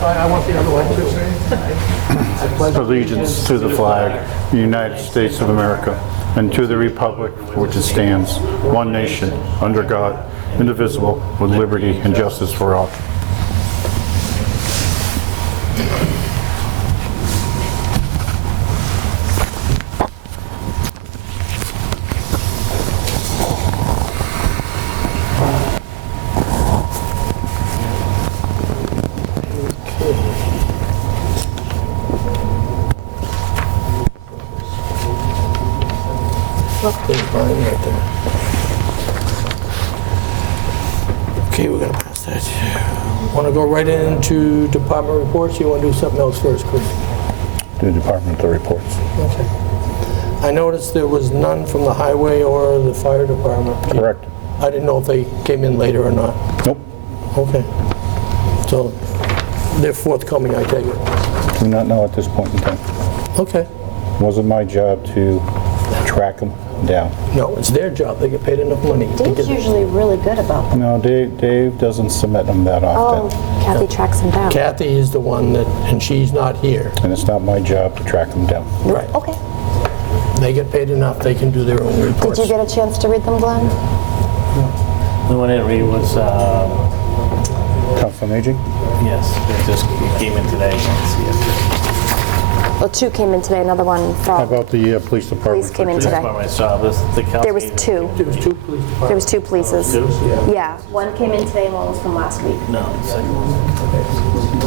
I want the other one too. Allegiance to the flag of the United States of America and to the republic for which it stands, one nation, under God, indivisible, with liberty and justice for all. Okay, we're gonna pass that. Want to go right into department reports? You want to do something else first, Chris? Do departmental reports. Okay. I noticed there was none from the highway or the fire department. Correct. I didn't know if they came in later or not. Nope. Okay. So they're forthcoming, I take it. Do not know at this point in time. Okay. Wasn't my job to track them down. No, it's their job. They get paid enough money. Dave's usually really good about them. No, Dave doesn't submit them that Oh, often. Kathy tracks him down. Kathy is the one that, and she's not here. And it's not my job to track them down. Right. Okay. They get paid enough, they can do their own Did reports. you get a chance to read them, Glenn? The one I didn't read was, Council on Aging? yes, it came in today. I can't see it. Well, two came in today, another one How from about the police department? police came in That's today. by my job. The council There was meeting- two. There was two police departments. There was two polices. Two? Yeah, one came in today and one was from last week. No, the second one.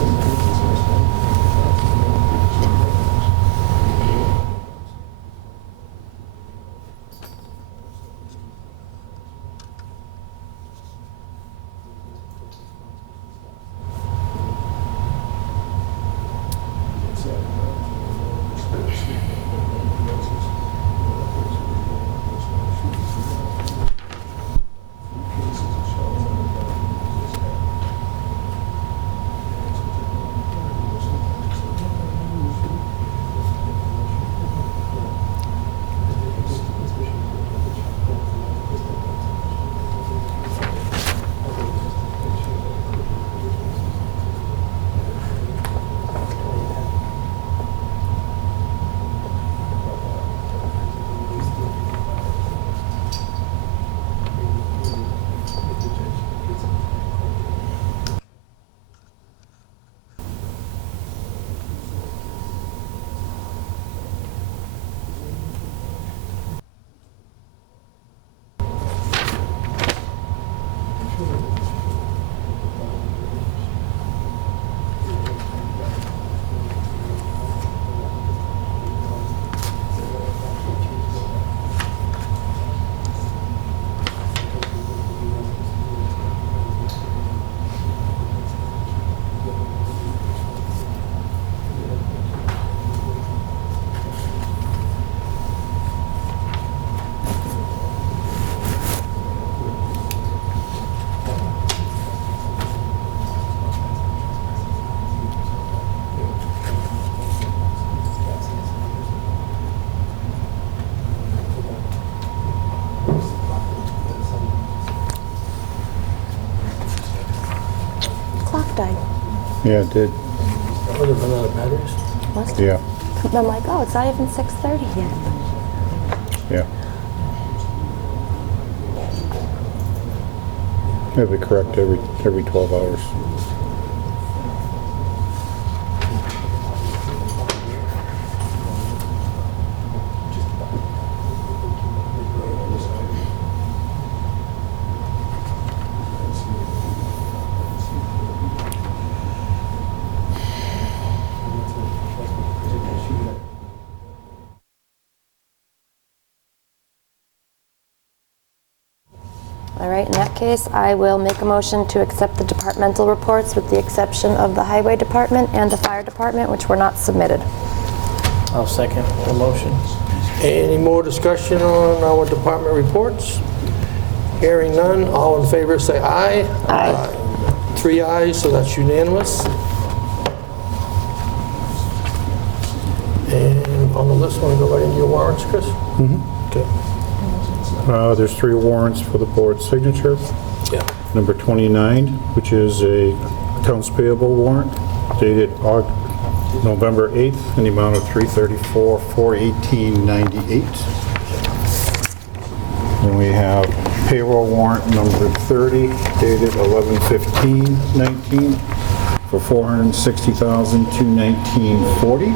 Clock died. Yeah, it did. Would have run out of batteries. Must have. Yeah, I'm like, oh, it's not even 6:30 yet. yeah. It'll be correct every 12 hours. All right, in that case, I will make a motion to accept the departmental reports with the exception of the highway department and the fire department, which were not submitted. I'll second the motion. Any more discussion on our department reports? Hearing none, all in favor say aye. Aye. 3 ayes, so that's unanimous. And on the list, want to go right into your warrants, Chris? Okay. There's 3 warrants for the board's signature. Yeah. Number 29, which is a accounts payable warrant dated November 8th in the amount of $334,418.98. Then we have payroll warrant number 30 dated 11/15/19 for $460,219.40.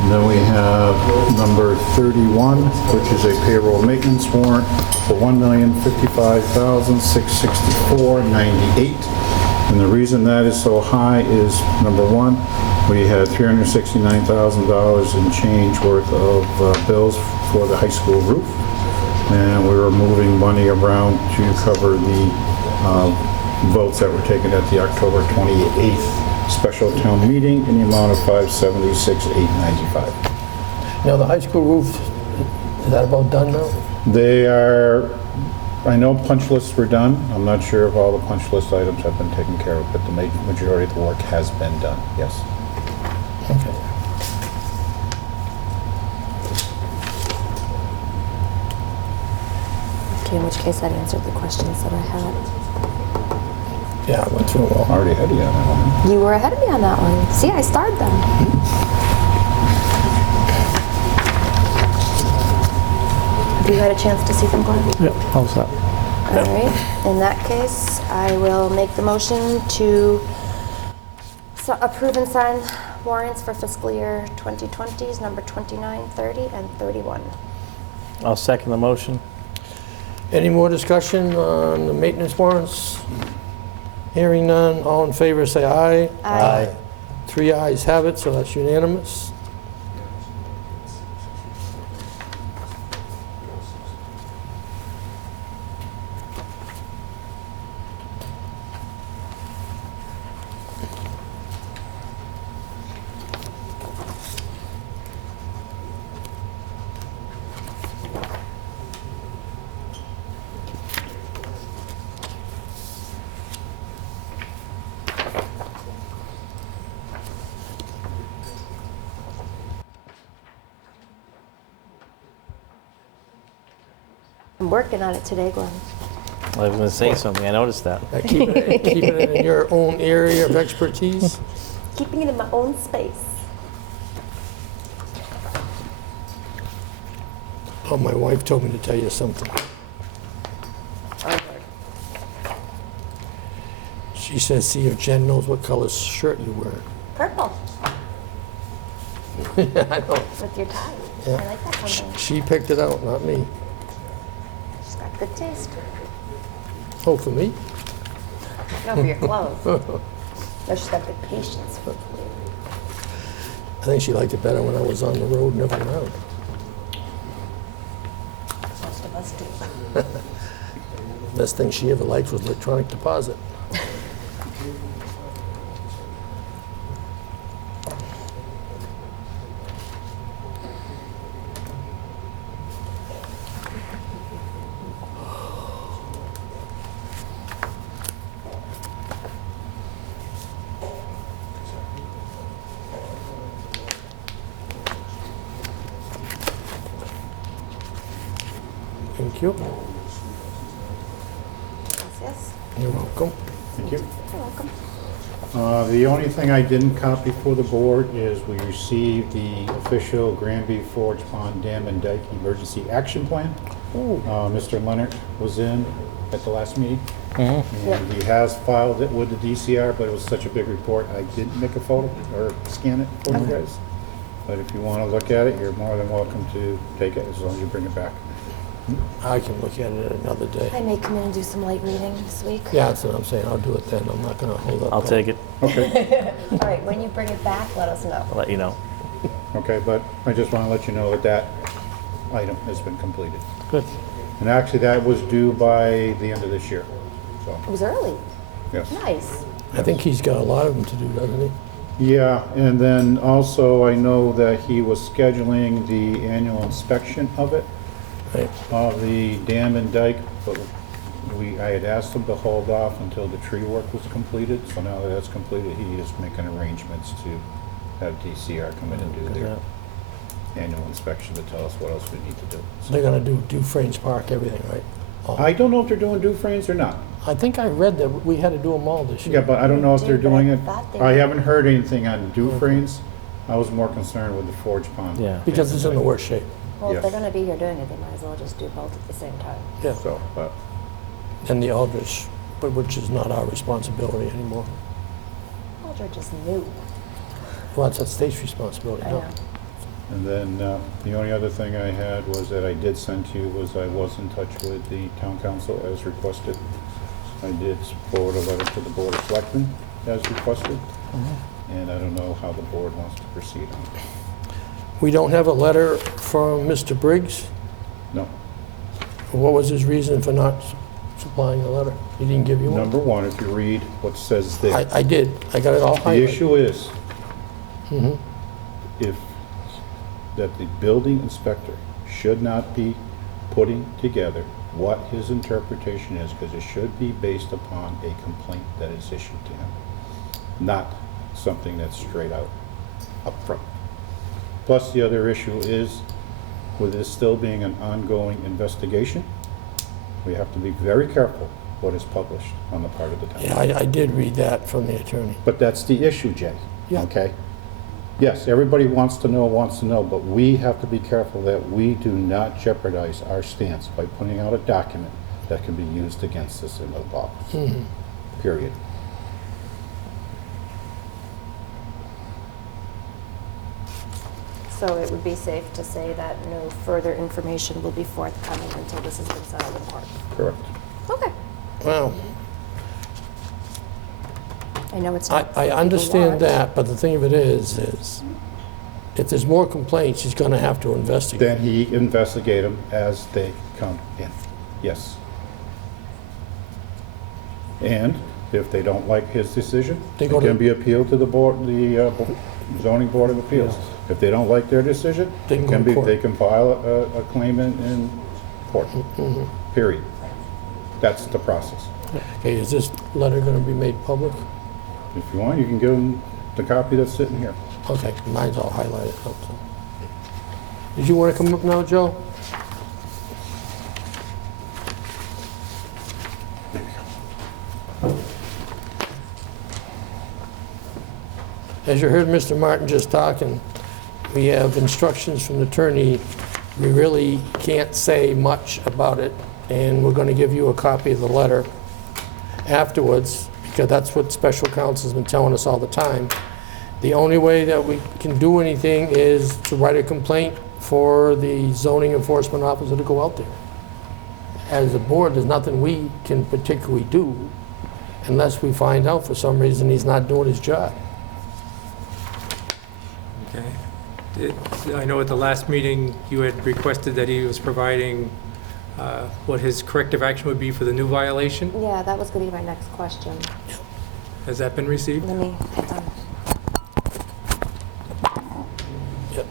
And then we have number 31, which is a payroll maintenance warrant for $1,055,664.98. And the reason that is so high is, number one, we had $369,000 in change worth of bills for the high school roof. And we were moving money around to cover the votes that were taken at the October 28th special town meeting in the amount of $576,895. Now, the high school roof, is that about done now? They are, I know punch lists were done. I'm not sure if all the punch list items have been taken care of, but the majority of the work has been done, yes. Okay. Okay, in which case that answered the questions that I had. Yeah, I went through them all. Already ahead of you on that one. You were ahead of me on that one. See, I starred them. Have you had a chance to see them, Glenn? Yep, how's that? All right. In that case, I will make the motion to approve and sign warrants for fiscal year 2020s, number 29, 30, and 31. I'll second the motion. Any more discussion on the maintenance warrants? Hearing none, all in favor say aye. Aye. 3 ayes have it, so that's unanimous. I'm working on it today, Glenn. I was going to say something. I noticed that. Keeping it in your own area of expertise. Keeping it in my own space. Oh, my wife told me to tell you something. She says, see if Jen knows what color shirt you wear. Purple. I know. With your tie. Yeah. I like that combination. She picked it out, not me. She's got good taste. Oh, for me? No, for your clothes. No, she's got good patience. I think she liked it better when I was on the road and never around. Most of us do. Best thing she ever liked was electronic deposit. Thank you. Yes. You're welcome. Thank you. You're welcome. The only thing I didn't copy for the board is we received the official Granby Forge Pond Dam and Dike Emergency Action Plan. Mr. Leonard was in at the last meeting. And he has filed it with the DCR, but it was such a big report, I didn't make a photo or scan it for you guys. But if you want to look at it, you're more than welcome to take it as long as you bring it back. I can look at it another day. I may come in and do some light reading this week. Yeah, that's what I'm saying. I'll do it then. I'm not going to hold up. I'll take it. Okay, All right, when you bring it back, let us know. I'll let you know. okay, but I just want to let you know that that item has been completed. Good. And actually, that was due by the end of this year, so, It was early. yes. Nice. I think he's got a lot of them to do, doesn't he? Yeah, and then also I know that he was scheduling the annual inspection of it, Right. of the dam and dike, but I had asked him to hold off until the tree work was completed, so now that that's completed, he is making arrangements to have DCR come in and do their annual inspection to tell us what else we need to do. They're going to do Dufresne's Park, everything, right? All. I don't know if they're doing Dufresne's or not. I think I read that we had to do them all this Yeah, year. but I don't know if they're Do, but doing I it. thought they I were. haven't heard anything on Dufrane's. I was more concerned with the Forge Pond. Yeah. Because it's in the worst shape. Well, if they're Yes. gonna be here doing it, they might as well just do both at the same time. Yeah. So, but And the Aldrich, but which is not our responsibility anymore. Aldridge is new. Well, that's the state's responsibility, I no? know. And then the only other thing I had was that I did send to you was I was in touch with the town council as requested. I did forward a letter to the Board of Selectmen as requested. And I don't know how the board wants to proceed on it. We don't have a letter from Mr. Briggs? No. What was his reason for not supplying a letter? He didn't give you one? Number one, if you read what says there, I did. I got it all the highlighted. issue is Mhm. if that the building inspector should not be putting together what his interpretation is, because it should be based upon a complaint that is issued to him, not something that's straight out up front. Plus, the other issue is, with this still being an ongoing investigation, we have to be very careful what is published on the part of the town. Yeah, I did read that from the attorney. But that's the issue, Jay. Yeah. Okay? Yes, everybody wants to know, but we have to be careful that we do not jeopardize our stance by putting out a document that can be used against us in the law. Period. So it would be safe to say that no further information will be forthcoming until this has been settled in court. Correct. Okay. Well, I know it's not. what I people understand want. that, but the thing of it is if there's more complaints, he's gonna have to investigate. Then he investigate them as they come in. Yes. And if they don't like his decision, They it go to- can be appealed to the board, the zoning board of appeals. If they don't like their decision, They can go to court. they can file a claim in court. Period. That's the process. Okay, is this letter gonna be made public? If you want, you can give them the copy that's sitting here. Okay, mine's all highlighted up, so. Did you wanna come up now, Joe? As you heard Mr. Martin just talking, we have instructions from the attorney. We really can't say much about it, and we're gonna give you a copy of the letter afterwards, because that's what special counsel's been telling us all the time. The only way that we can do anything is to write a complaint for the zoning enforcement officer to go out there. As a board, there's nothing we can particularly do unless we find out for some reason he's not doing his job. Okay. I know at the last meeting, you had requested that he was providing what his corrective action would be for the new violation. Yeah, that was gonna be my next question. Has that been received? Let me, hold on. Yep.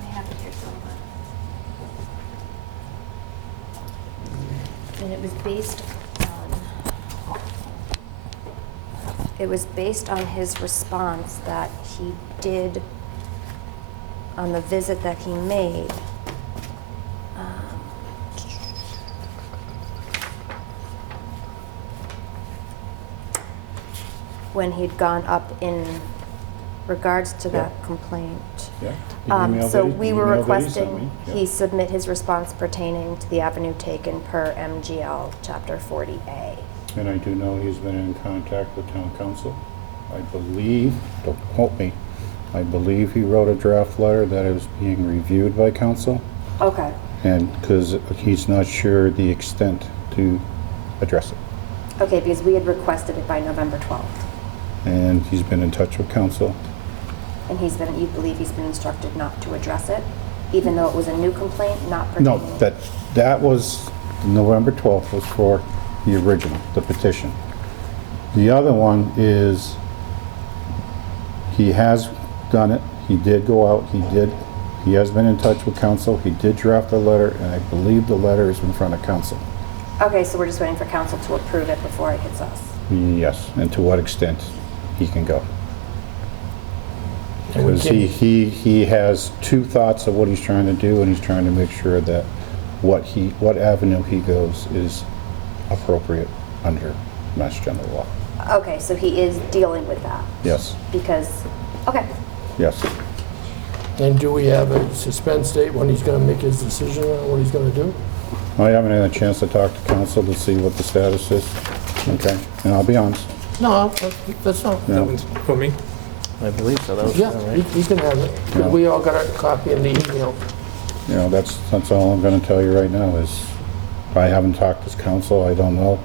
I have it here somewhere. And it was based on his response that he did on the visit that he made. When he'd gone up in regards to that complaint. Yeah? The email So that he- we the were email that he sent requesting me, yeah. he submit his response pertaining to the avenue taken per MGL Chapter 40A. And I do know he's been in contact with town council. I believe, don't quote me, I believe he wrote a draft letter that is being reviewed by council, Okay. and, because he's not sure the extent to address it. Okay, because we had requested it by November 12th. And he's been in touch with council. And you believe he's been instructed not to address it, even though it was a new complaint, not No, pertaining? that was, November 12th was for the original, the petition. The other one is He has done it. He did go out. He has been in touch with council. He did draft a letter, and I believe the letter is in front of council. Okay, so we're just waiting for council to approve it before it hits us. Yes, and to what extent he can go. And we Because can- he has two thoughts of what he's trying to do, and he's trying to make sure that what avenue he goes is appropriate under Mass General Law. Okay, so he is dealing with that Yes, because, okay. yes. And do we have a suspense date when he's going to make his decision on what he's going to do? I haven't had a chance to talk to council to see what the status is. Okay, and I'll be honest. No, that's not. Yeah. That one's for me. I believe so, that was, Yeah, right? he can have it. Yeah. We all got a copy in the email. You know, that's all I'm gonna tell you right now is, I haven't talked to council, I don't know.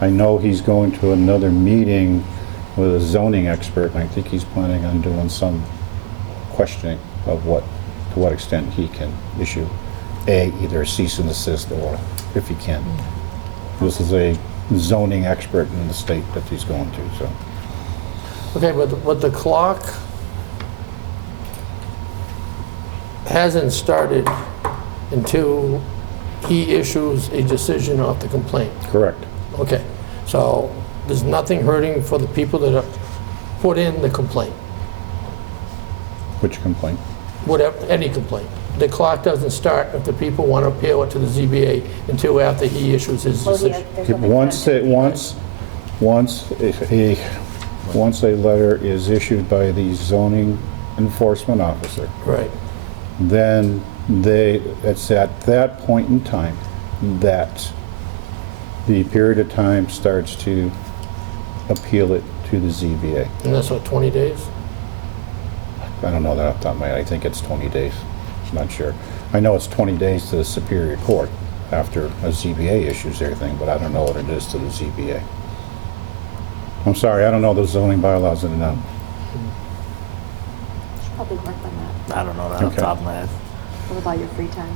I know he's going to another meeting with a zoning expert, and I think he's planning on doing some questioning of to what extent he can issue either a cease and desist, or if he can. This is a zoning expert in the state that he's going to, so. Okay, but the clock hasn't started until he issues a decision off the complaint. Correct. Okay, so there's nothing hurting for the people that have put in the complaint, Which complaint? whatever, any complaint. The clock doesn't start if the people want to appeal it to the ZBA until after he issues his Well, decision. there's nothing Once a letter is issued by the zoning enforcement officer, Right, then it's at that point in time that the period of time starts to appeal it to the ZBA. and that's what, 20 days? I don't know that off the top of my head. I think it's 20 days. I'm not sure. I know it's 20 days to the Superior Court after a ZBA issues everything, but I don't know what it is to the ZBA. I'm sorry, I don't know the zoning bylaws in and out. Should probably work on that. I don't know that off the Okay. top of my head. What about your free time?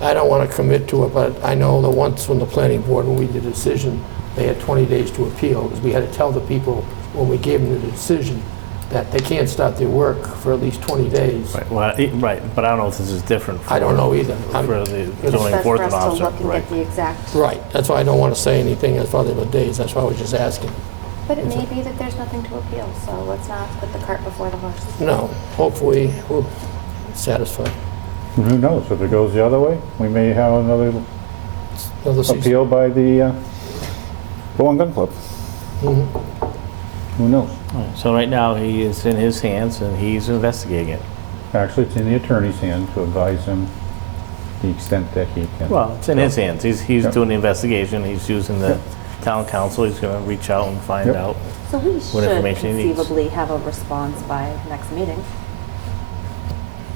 I don't want to commit to it, but I know that once when the planning board, when we did a decision, they had 20 days to appeal, because we had to tell the people when we gave them the decision that they can't start their work for at least 20 days. Right, well, right, but I don't know if this is different. I don't know either. For the It's zoning Best for enforcement us to officer, look and right. get the exact, Right, that's why I don't want to say anything as far as the days, that's why I was just asking. but it may be that there's nothing to appeal, so let's not put the cart before the horse. No, hopefully we'll satisfy. Who knows? If it goes the other way, we may have another Another season. appeal by the Bow and Gun Club. Mhm. Who knows? Right, so right now, he is in his hands and he's investigating it. Actually, it's in the attorney's hand to advise him the extent that he can. Well, it's in his hands. He's Yep. doing the investigation. He's using the Yep. town council. He's gonna reach out and find Yep. out. So we should information he needs. conceivably have a response by next meeting.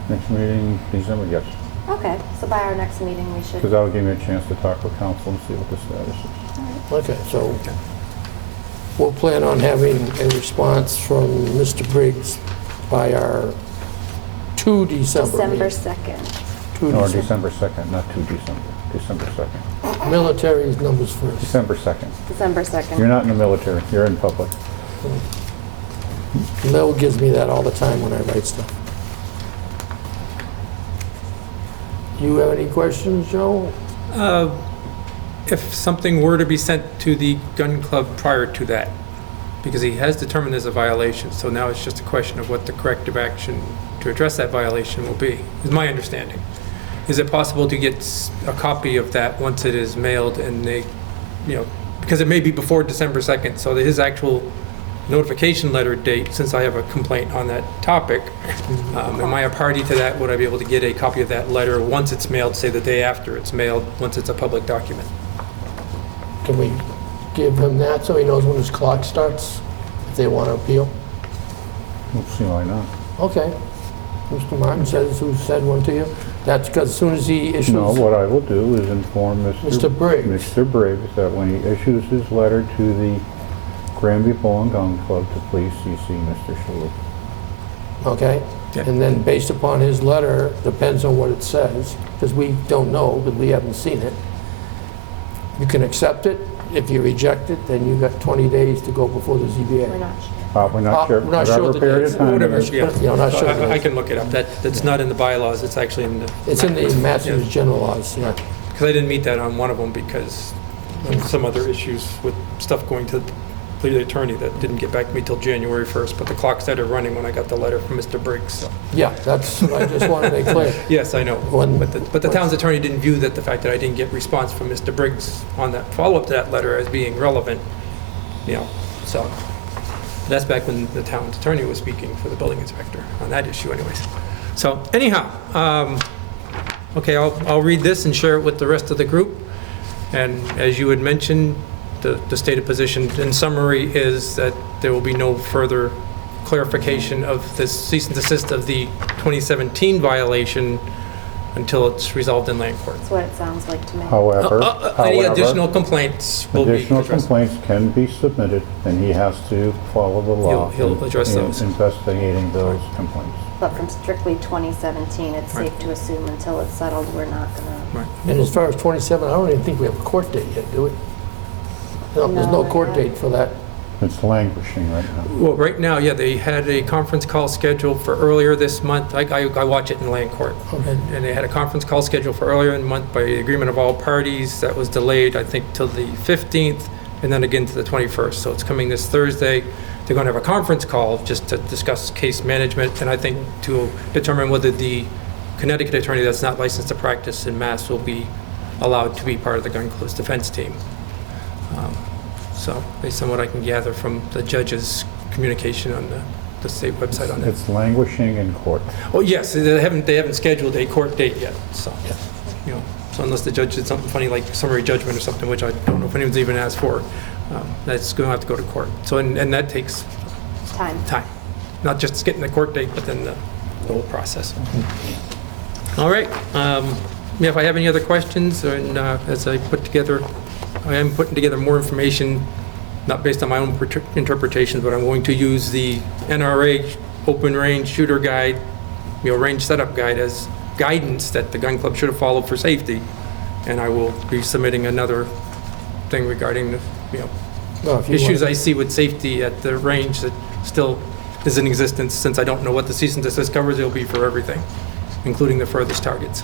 Next meeting, December, yes. Okay, so by our next meeting, we should. Because that'll give me a chance to talk with council and see what the status is. Okay, so we'll plan on having a response from Mr. Briggs by our 2 December December meeting. 2nd. 2 Or December. December 2nd, not 2 December. December 2nd. Military's numbers first. December 2nd. December You're 2nd. not in the military, you're in public. Mel gives me that all the time when I write stuff. You have any questions, Joe? If something were to be sent to the gun club prior to that, because he has determined there's a violation, so now it's just a question of what the corrective action to address that violation will be, is my understanding. Is it possible to get a copy of that once it is mailed and they, because it may be before December 2nd, so that his actual notification letter date, since I have a complaint on that topic, am I a party to that? Would I be able to get a copy of that letter once it's mailed, say the day after it's mailed, once it's a public document? Can we give him that so he knows when his clock starts, if they want to appeal? We'll see why not. Okay. Mr. Martin says, who said one to you? That's because as soon as he issues... No, what I will do is inform Mr. Briggs. Mr. Briggs that when he issues his letter to the Granby Bow and Gun Club to please CC Mr. Shalhoub. Okay? Yeah. And then based upon his letter, depends on what it says, because we don't know, because we haven't seen it. You can accept it. If you reject it, then you've got 20 days to go before the We're ZBA. not sure. We're not sure. We're not sure Whatever the period dates. of time. Whatever, it is. yeah. You know, not sure. I can look it up. That's not in the bylaws, it's actually in the... It's in the Massachusetts general laws, yeah. Because I didn't meet that on one of them because of some other issues with stuff going to the attorney that didn't get back to me till January 1st, but the clock started running when I got the letter from Mr. Briggs, so... Yeah, that's, I just want to make clear. Yes, I know. When- But the town's attorney didn't view that the fact that I didn't get response from Mr. Briggs on that follow-up to that letter as being relevant, you know, so that's back when the town's attorney was speaking for the building inspector on that issue anyways. So anyhow, okay, I'll read this and share it with the rest of the group. And as you had mentioned, the stated position in summary is that there will be no further clarification of this cease and desist of the 2017 violation until it's resolved in land court. That's what it sounds like to me. However, Any additional complaints will be additional addressed. complaints can be submitted, and he has to follow the law. He'll address in those. Investigating those complaints. But from strictly 2017, it's safe to assume until it's settled, we're not gonna. Right. And as far as 27, I don't even think we have a court date yet, do we? No, there's No, no court not date for that. It's languishing right now. Well, right now, yeah, they had a conference call scheduled for earlier this month. I watch it in land court. Okay. And they had a conference call scheduled for earlier in the month by agreement of all parties. That was delayed, I think, till the 15th, and then again to the 21st. So it's coming this Thursday. They're going to have a conference call just to discuss case management, and I think to determine whether the Connecticut attorney that's not licensed to practice in Mass will be allowed to be part of the gun club's defense team. So based on what I can gather from the judge's communication on the state website on that. It's languishing in court. Oh, yes, they haven't scheduled a court date yet, so, you know, so unless the judge did something funny like summary judgment or something, which I don't know if anyone's even asked for, that's going to have to go to court. So, and that takes time, not just getting the court date, but then the whole process. All right, if I have any other questions, and as I am putting together more information, not based on my own interpretation, but I'm going to use the NRA Open Range Shooter Guide, range setup guide as guidance that the gun club should have followed for safety. And I will be submitting another thing regarding the, No, if you issues want- I see with safety at the range that still is in existence, since I don't know what the cease and desist covers. It'll be for everything, including the furthest targets.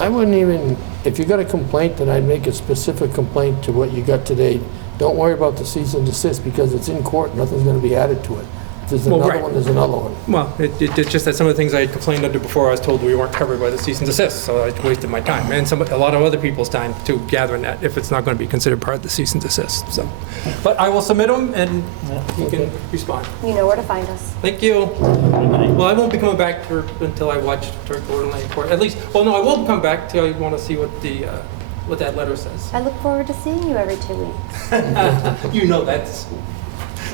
I wouldn't even, if you got a complaint, then I'd make a specific complaint to what you got today. Don't worry about the cease and desist, because it's in court, nothing's gonna be added to it. If there's Well, another right. one, there's another one. Well, it's just that some of the things I had complained under before, I was told we weren't covered by the cease and desist, so I wasted my time, and a lot of other people's time to gathering that, if it's not going to be considered part of the cease and desist, so. But I will submit them, and you can respond. You know where to find us. Thank you. Well, I won't be coming back until I watch Turk Land Court, at least, well, no, I will come back till I want to see what that letter says. I look forward to seeing you every 2 weeks. You know that's...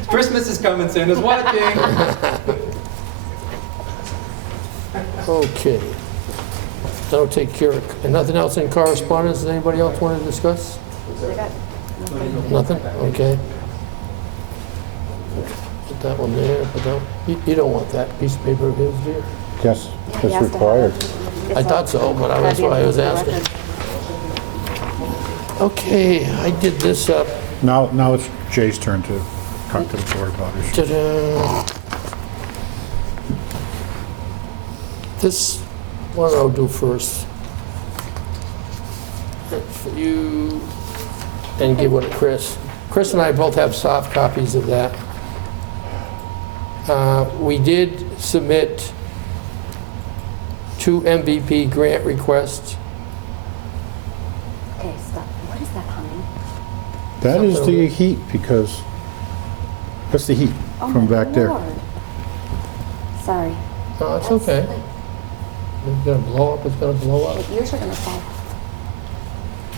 Christmas is coming, Santa's watching. Okay. That'll take care of, and nothing else in correspondence that anybody else want to discuss? I got nothing. Nothing? Okay. Put that one there, put that, you don't want that piece of paper of his, do you? Yes, He it's has to have required. it. I It's thought so, but that's why I was asking. Okay, I did this up. Now it's Jay's turn to talk to the board about it. Ta-da. This one I'll do first. That's for you, and give one to Chris. Chris and I both have soft copies of that. We did submit 2 MVP grant requests. Okay, stop. What is that humming? That is Something the over- heat, because that's the heat Oh from my back there. Lord. Sorry. No, it's okay. It's gonna blow up, it's gonna blow up. My ears are gonna fall.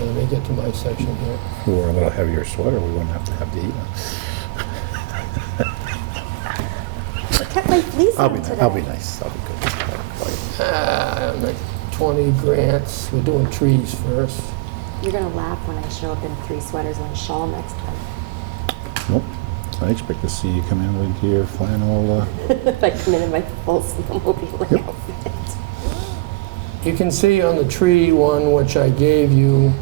Let me get to my section here. If we were a little heavier sweater, we wouldn't have to have the heat I kept my fleece on. on today. I'll be nice. I'll be good. Like 20 grants. We're doing trees first. You're gonna laugh when I show up in 3 sweaters and a shawl next time. Nope. I expect to see you come in with your flannel. If I come in my full snowmobile outfit. You can see on the tree one, which I gave you,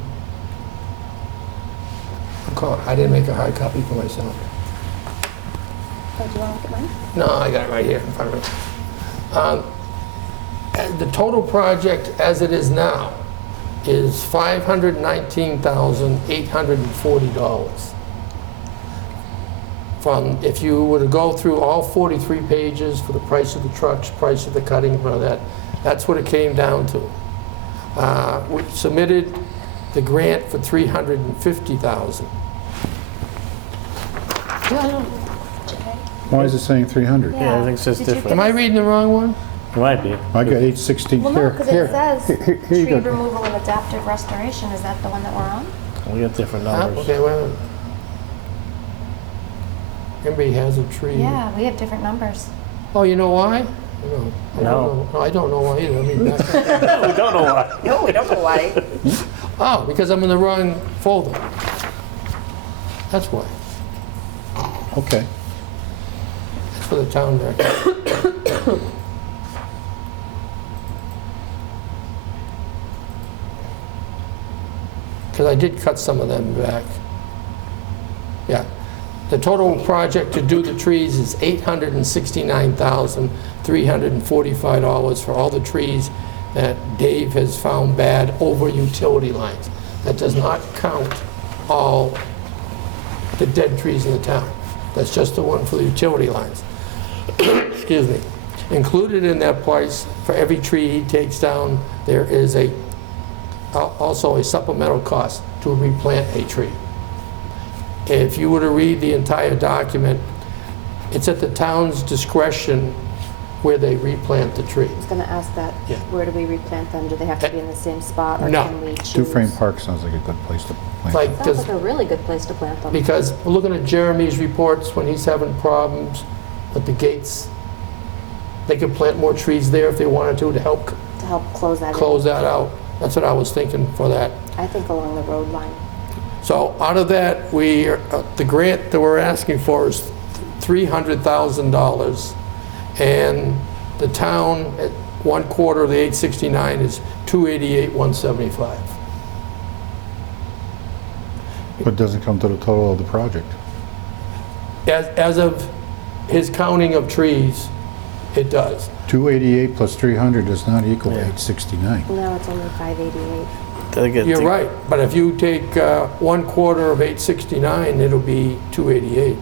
I didn't make a hard copy for myself. Oh, do you want to look at mine? No, I got it right here in front of me. And the total project as it is now is $519,840. From, if you were to go through all 43 pages for the price of the trucks, price of the cutting, and all that, that's what it came down to. We submitted the grant for $350,000. Yeah, I know. Why is it saying 300? Yeah, I think it's just Did you different. Am I reading the wrong one? It might be. I got 816 Well, no, here. because Here, it says here you tree go. removal and adaptive restoration. Is that the one that we're on? We got different Ah, numbers. okay, wait a minute. Everybody has a tree. Yeah, we have different numbers. Oh, you know why? No. I don't know why either. Let me back up. We don't know why. No, we don't know why. Oh, because I'm in the wrong folder. That's why. Okay. That's for the town record. Because I did cut some of them back. Yeah. The total project to do the trees is $869,345 for all the trees that Dave has found bad over utility lines. That does not count all the dead trees in the town. That's just the one for the utility lines. Excuse me. Included in that price, for every tree he takes down, there is also a supplemental cost to replant a tree. If you were to read the entire document, it's at the town's discretion where they replant the tree. I was going to ask that. Yeah. Where do we replant them? Do they have to be in the same spot, or No. can we choose? Two-frame park sounds like a good place to plant. Like, Sounds does, like a really good place to plant them. because we're looking at Jeremy's reports when he's having problems with the gates. They could plant more trees there if they wanted to help To help close that close that out. That's what I was thinking for that. in. I think along the road line. So out of that, the grant that we're asking for is $300,000, and the town at 1/4 of the 869 is $288,175. But it doesn't come to the total of the project. As of his counting of trees, it does. 288 plus 300 does not equal Yeah. 869. No, it's only 588. You're right, but if you take 1/4 of 869, it'll be 288.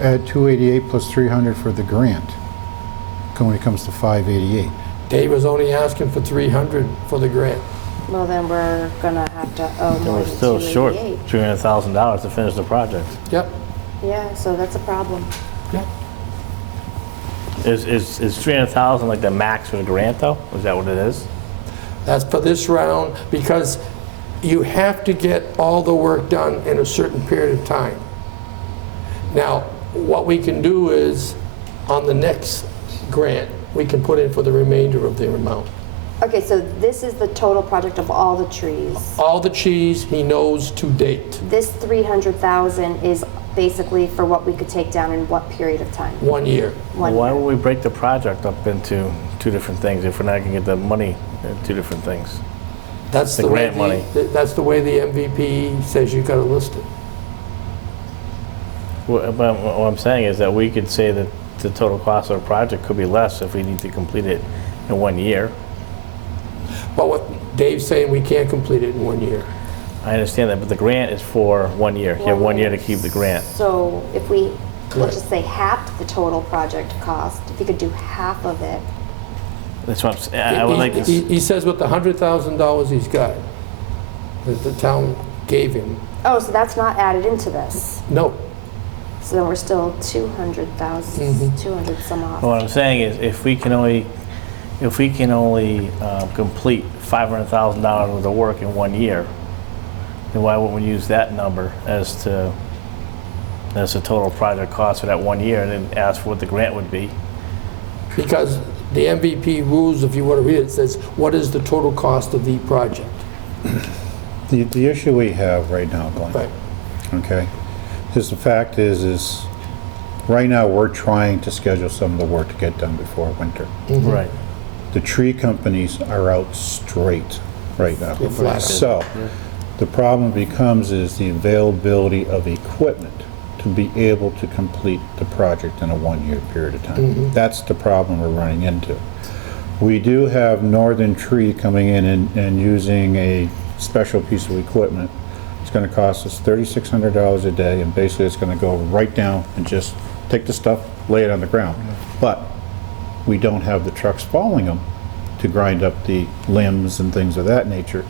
Add 288 plus 300 for the grant, when it comes to 588. Dave was only asking for 300 for the grant. Well, then we're gonna have to owe And more we're than still short $288. $300,000 to finish the project. Yep, Yeah, so that's a problem. yep. Is 300,000 like the max for the grant though? Is that what it is? That's for this round, because you have to get all the work done in a certain period of time. Now, what we can do is, on the next grant, we can put in for the remainder of the amount. Okay, so this is the total project of all the trees. All the trees he knows to date, This 300,000 is basically for what we could take down in what period of time? 1 year. One Why year. would we break the project up into two different things if we're not gonna get the money in two different things? That's The the way grant money. That's the way the MVP says you gotta list it. But what I'm saying is that we could say that the total cost of a project could be less if we need to complete it in 1 year. But what Dave's saying, we can't complete it in 1 year. I understand that, but the grant is for 1 year. You have 1 year to keep the grant. So if we, Right. let's just say half the total project cost, if you could do half of it, That's what I'm saying. I would like to, He says with the $100,000 he's got, that the town gave him, oh, so that's not added into this. no, So then we're still 200,000, 200 some off. what I'm saying is if we can only complete $500,000 worth of work in 1 year, then why wouldn't we use that number as the total project cost for that 1 year and then ask for what the grant would be? because the MVP rules, if you want to read it, says, what is the total cost of the project? The issue we have right now, Glenn, Right. okay, is the fact is right now we're trying to schedule some of the work to get done before winter. Right. The tree companies are out straight right now. They're flat. So, the problem becomes is the availability of equipment. to be able to complete the project in a one-year period of time. That's the problem we're running into. We do have Northern Tree coming in and using a special piece of equipment. It's gonna cost us $3,600 a day, and basically it's gonna go right down and just take the stuff, lay it on the ground. But we don't have the trucks following them to grind up the limbs and things of that nature.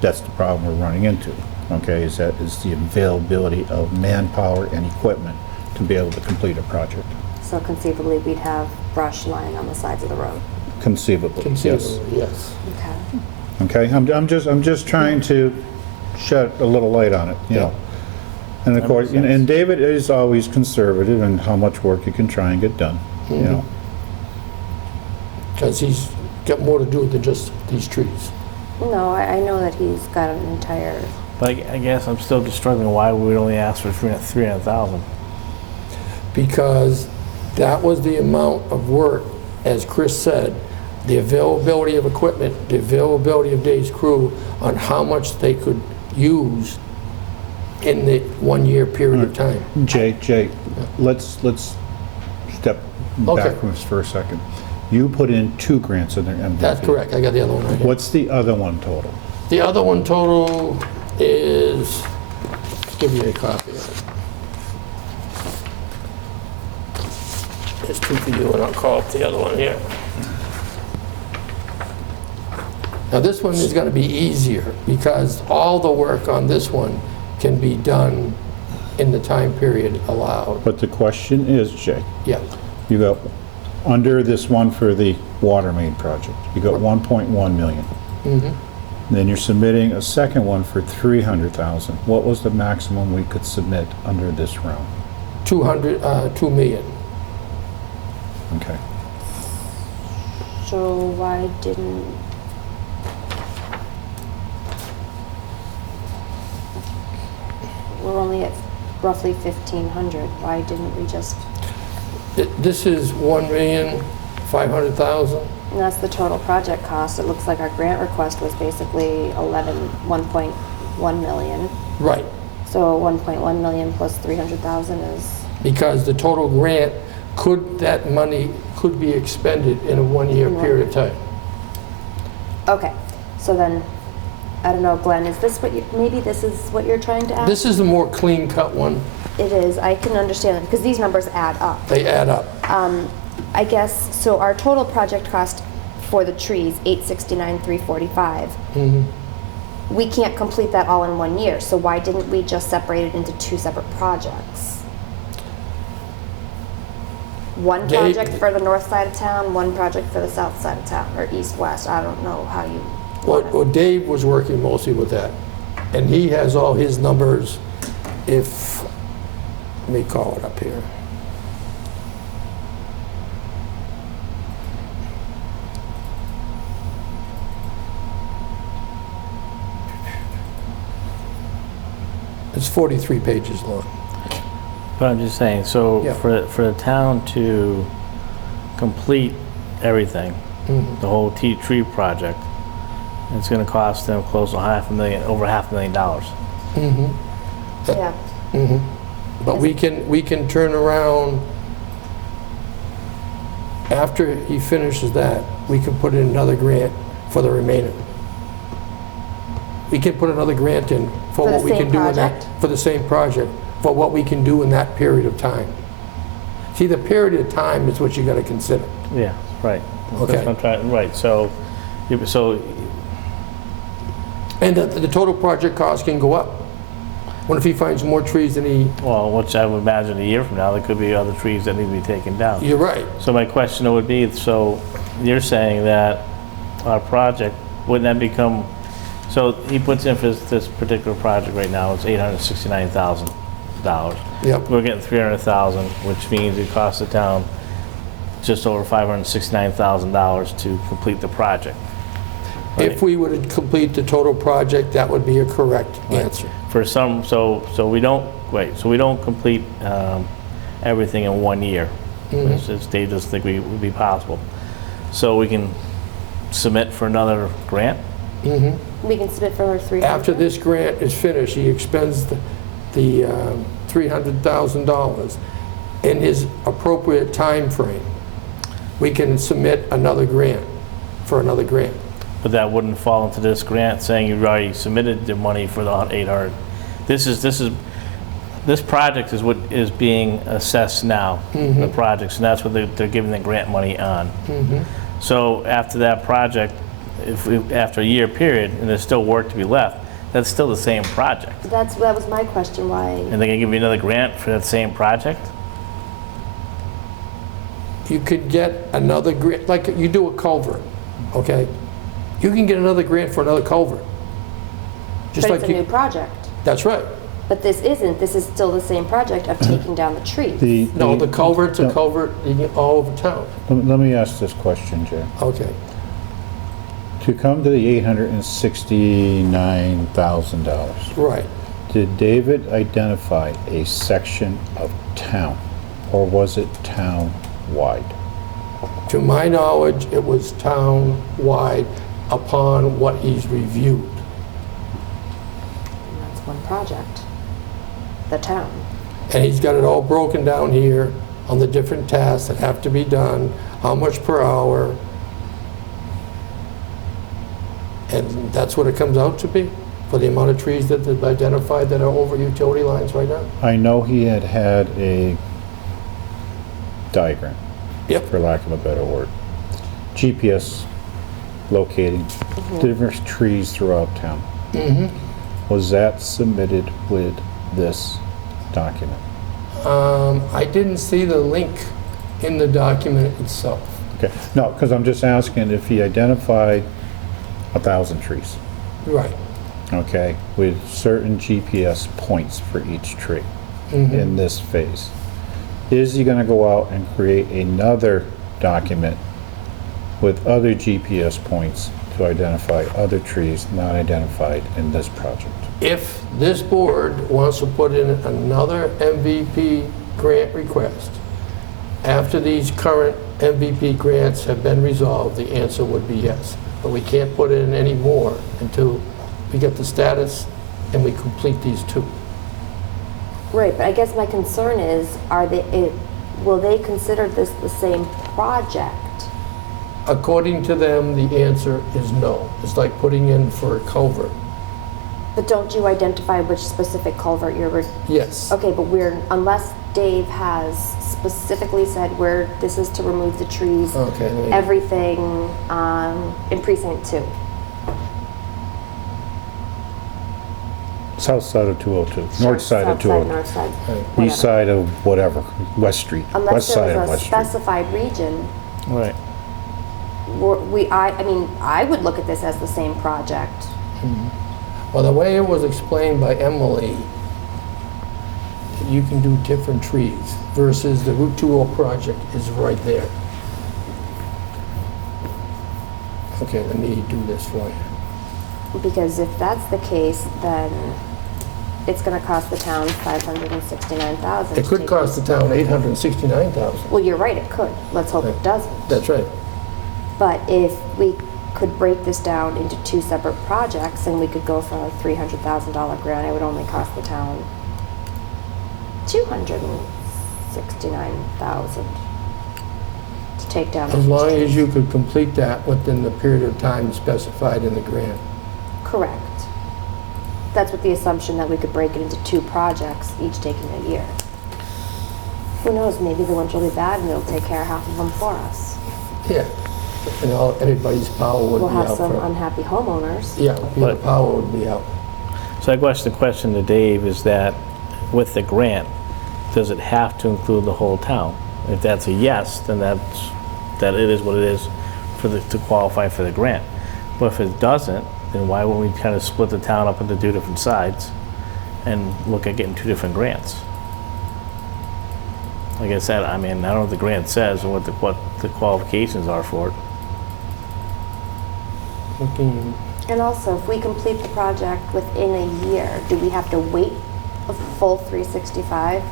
That's the problem we're running into, okay, is the availability of manpower and equipment to be able to complete a project. So conceivably, we'd have brush lying on the sides of the road. Conceivably, yes. Conceivably, yes. Okay. Okay, I'm just trying to shed a little light on it, you know. And of That course, makes sense. and David is always conservative in how much work you can try and get done, you know. Because he's got more to do than just these trees. No, I know that he's got an entire, But I guess I'm still just struggling why we would only ask for 300,000. Because that was the amount of work, as Chris said, the availability of equipment, the availability of Dave's crew on how much they could use in the one-year period of time. Jay, let's step Okay. backwards for a second. You put in 2 grants in their MVP. That's correct, I got the other one right here. What's the other one total? The other one total is, let's give you a copy of it. There's 2 for you, and I'll call up the other one here. Now, this one is gonna be easier, because all the work on this one can be done in the time period allowed. But the question is, Jay, Yeah, you got, under this one for the water main project, you got 1.1 million. Then you're submitting a second one for 300,000. What was the maximum we could submit under this round? 2 million. Okay. so why didn't, we're only at roughly 1,500. Why didn't we just, This is 1,500,000. and that's the total project cost. It looks like our grant request was basically 1.1 million. Right, So 1.1 million plus 300,000 is, because the total grant that money could be expended in a one-year In 1 period of time. okay. So then, I don't know, Glenn, is this what you, maybe this is what you're trying to ask? This is the more clean-cut one. It is, I can understand that, because these numbers add up. They add up. I guess, so our total project cost for the trees, 869,345. We can't complete that all in 1 year, so why didn't we just separate it into 2 separate projects? One Dave- project for the north side of town, one project for the south side of town, or east-west, I don't know how you want it. Well, Dave was working mostly with that, and he has all his numbers. If, let me call it up here. It's 43 pages long. But I'm just saying, so Yeah. for the town to complete everything, the whole tree project, it's gonna cost them close to over $500,000. Yeah, But we can turn around, after he finishes that, we can put in another grant for the remainder. We can put another grant in for For the what we same can do in that. project? For the same project, for what we can do in that period of time. See, the period of time is what you gotta consider. Yeah, right. Okay. That's what I'm trying, right, so, And the total project cost can go up. What if he finds more trees than he, well, which I would imagine a year from now, there could be other trees that need to be taken down. you're right. So my question would be, so you're saying that our project, wouldn't that become, so he puts in for this particular project right now, it's $869,000. Yep. We're getting 300,000, which means it costs the town just over $569,000 to complete the project. If we were to complete the total project, that would be a correct answer. For some, so we don't complete everything in 1 year. As Dave doesn't think would be possible. So we can submit for another grant? we can submit for our 300. After this grant is finished, he expends the $300,000 in his appropriate time frame, we can submit another grant for another grant. But that wouldn't fall into this grant saying you've already submitted the money for the 800. This project is what is being assessed now, the projects, and that's what they're giving the grant money on. So after that project, after a year period, and there's still work to be left, that's still the same project. That was my question, why? And they're gonna give you another grant for that same project? You could get another grant, like you do a culvert, okay? You can get another grant for another culvert. Just But like it's a new project. That's right. But this isn't, this is still the same project of taking down the trees. No, the culvert's a culvert all over town. Let me ask this question, Jay. Okay. To come to the $869,000, Right. did David identify a section of town, or was it town-wide? To my knowledge, it was town-wide upon what he's reviewed. And that's one project, the town. And he's got it all broken down here on the different tasks that have to be done, how much per hour. And that's what it comes out to be, for the amount of trees that they've identified that are over utility lines right now. I know he had a diagram, Yep. for lack of a better word. GPS locating different trees throughout town. Was that submitted with this document? I didn't see the link in the document itself. Okay, no, because I'm just asking if he identified 1,000 trees, Right. okay, with certain GPS points for each tree in this phase. Is he gonna go out and create another document with other GPS points to identify other trees not identified in this project? If this board wants to put in another MVP grant request, after these current MVP grants have been resolved, the answer would be yes. But we can't put in any more until we get the status and we complete these two. Right, but I guess my concern is, will they consider this the same project? According to them, the answer is no. It's like putting in for a culvert. But don't you identify which specific culvert you're, Yes. okay, but unless Dave has specifically said where this is to remove the trees, Okay. let me- everything in precinct 2. South side of 202, north side of South 202, north side, east whatever. side of whatever, West Street, Unless west side there of was a West Street. specified region, Right. I mean, I would look at this as the same project. Well, the way it was explained by Emily, you can do different trees versus the Route 20 project is right there. Okay, let me do this for you. Because if that's the case, then it's gonna cost the town $569,000. It could cost the town $869,000. Well, you're right, it could. Let's hope it doesn't. That's right. But if we could break this down into two separate projects and we could go for a $300,000 grant, it would only cost the town $269,000 to take down. As long as you could complete that within the period of time specified in the grant. Correct. That's with the assumption that we could break it into two projects, each taking a year. Who knows, maybe the ones really bad and it'll take care of half of them for us. Yeah. And everybody's power would We'll be have out some for. unhappy homeowners. Yeah, your But- power would be out. So I guess the question to Dave is that with the grant, does it have to include the whole town? If that's a yes, then that it is what it is to qualify for the grant. But if it doesn't, then why wouldn't we kind of split the town up into two different sides and look at getting two different grants? Like I said, I mean, I don't know what the grant says and what the qualifications are for it. Looking- And also, if we complete the project within a year, do we have to wait a full 365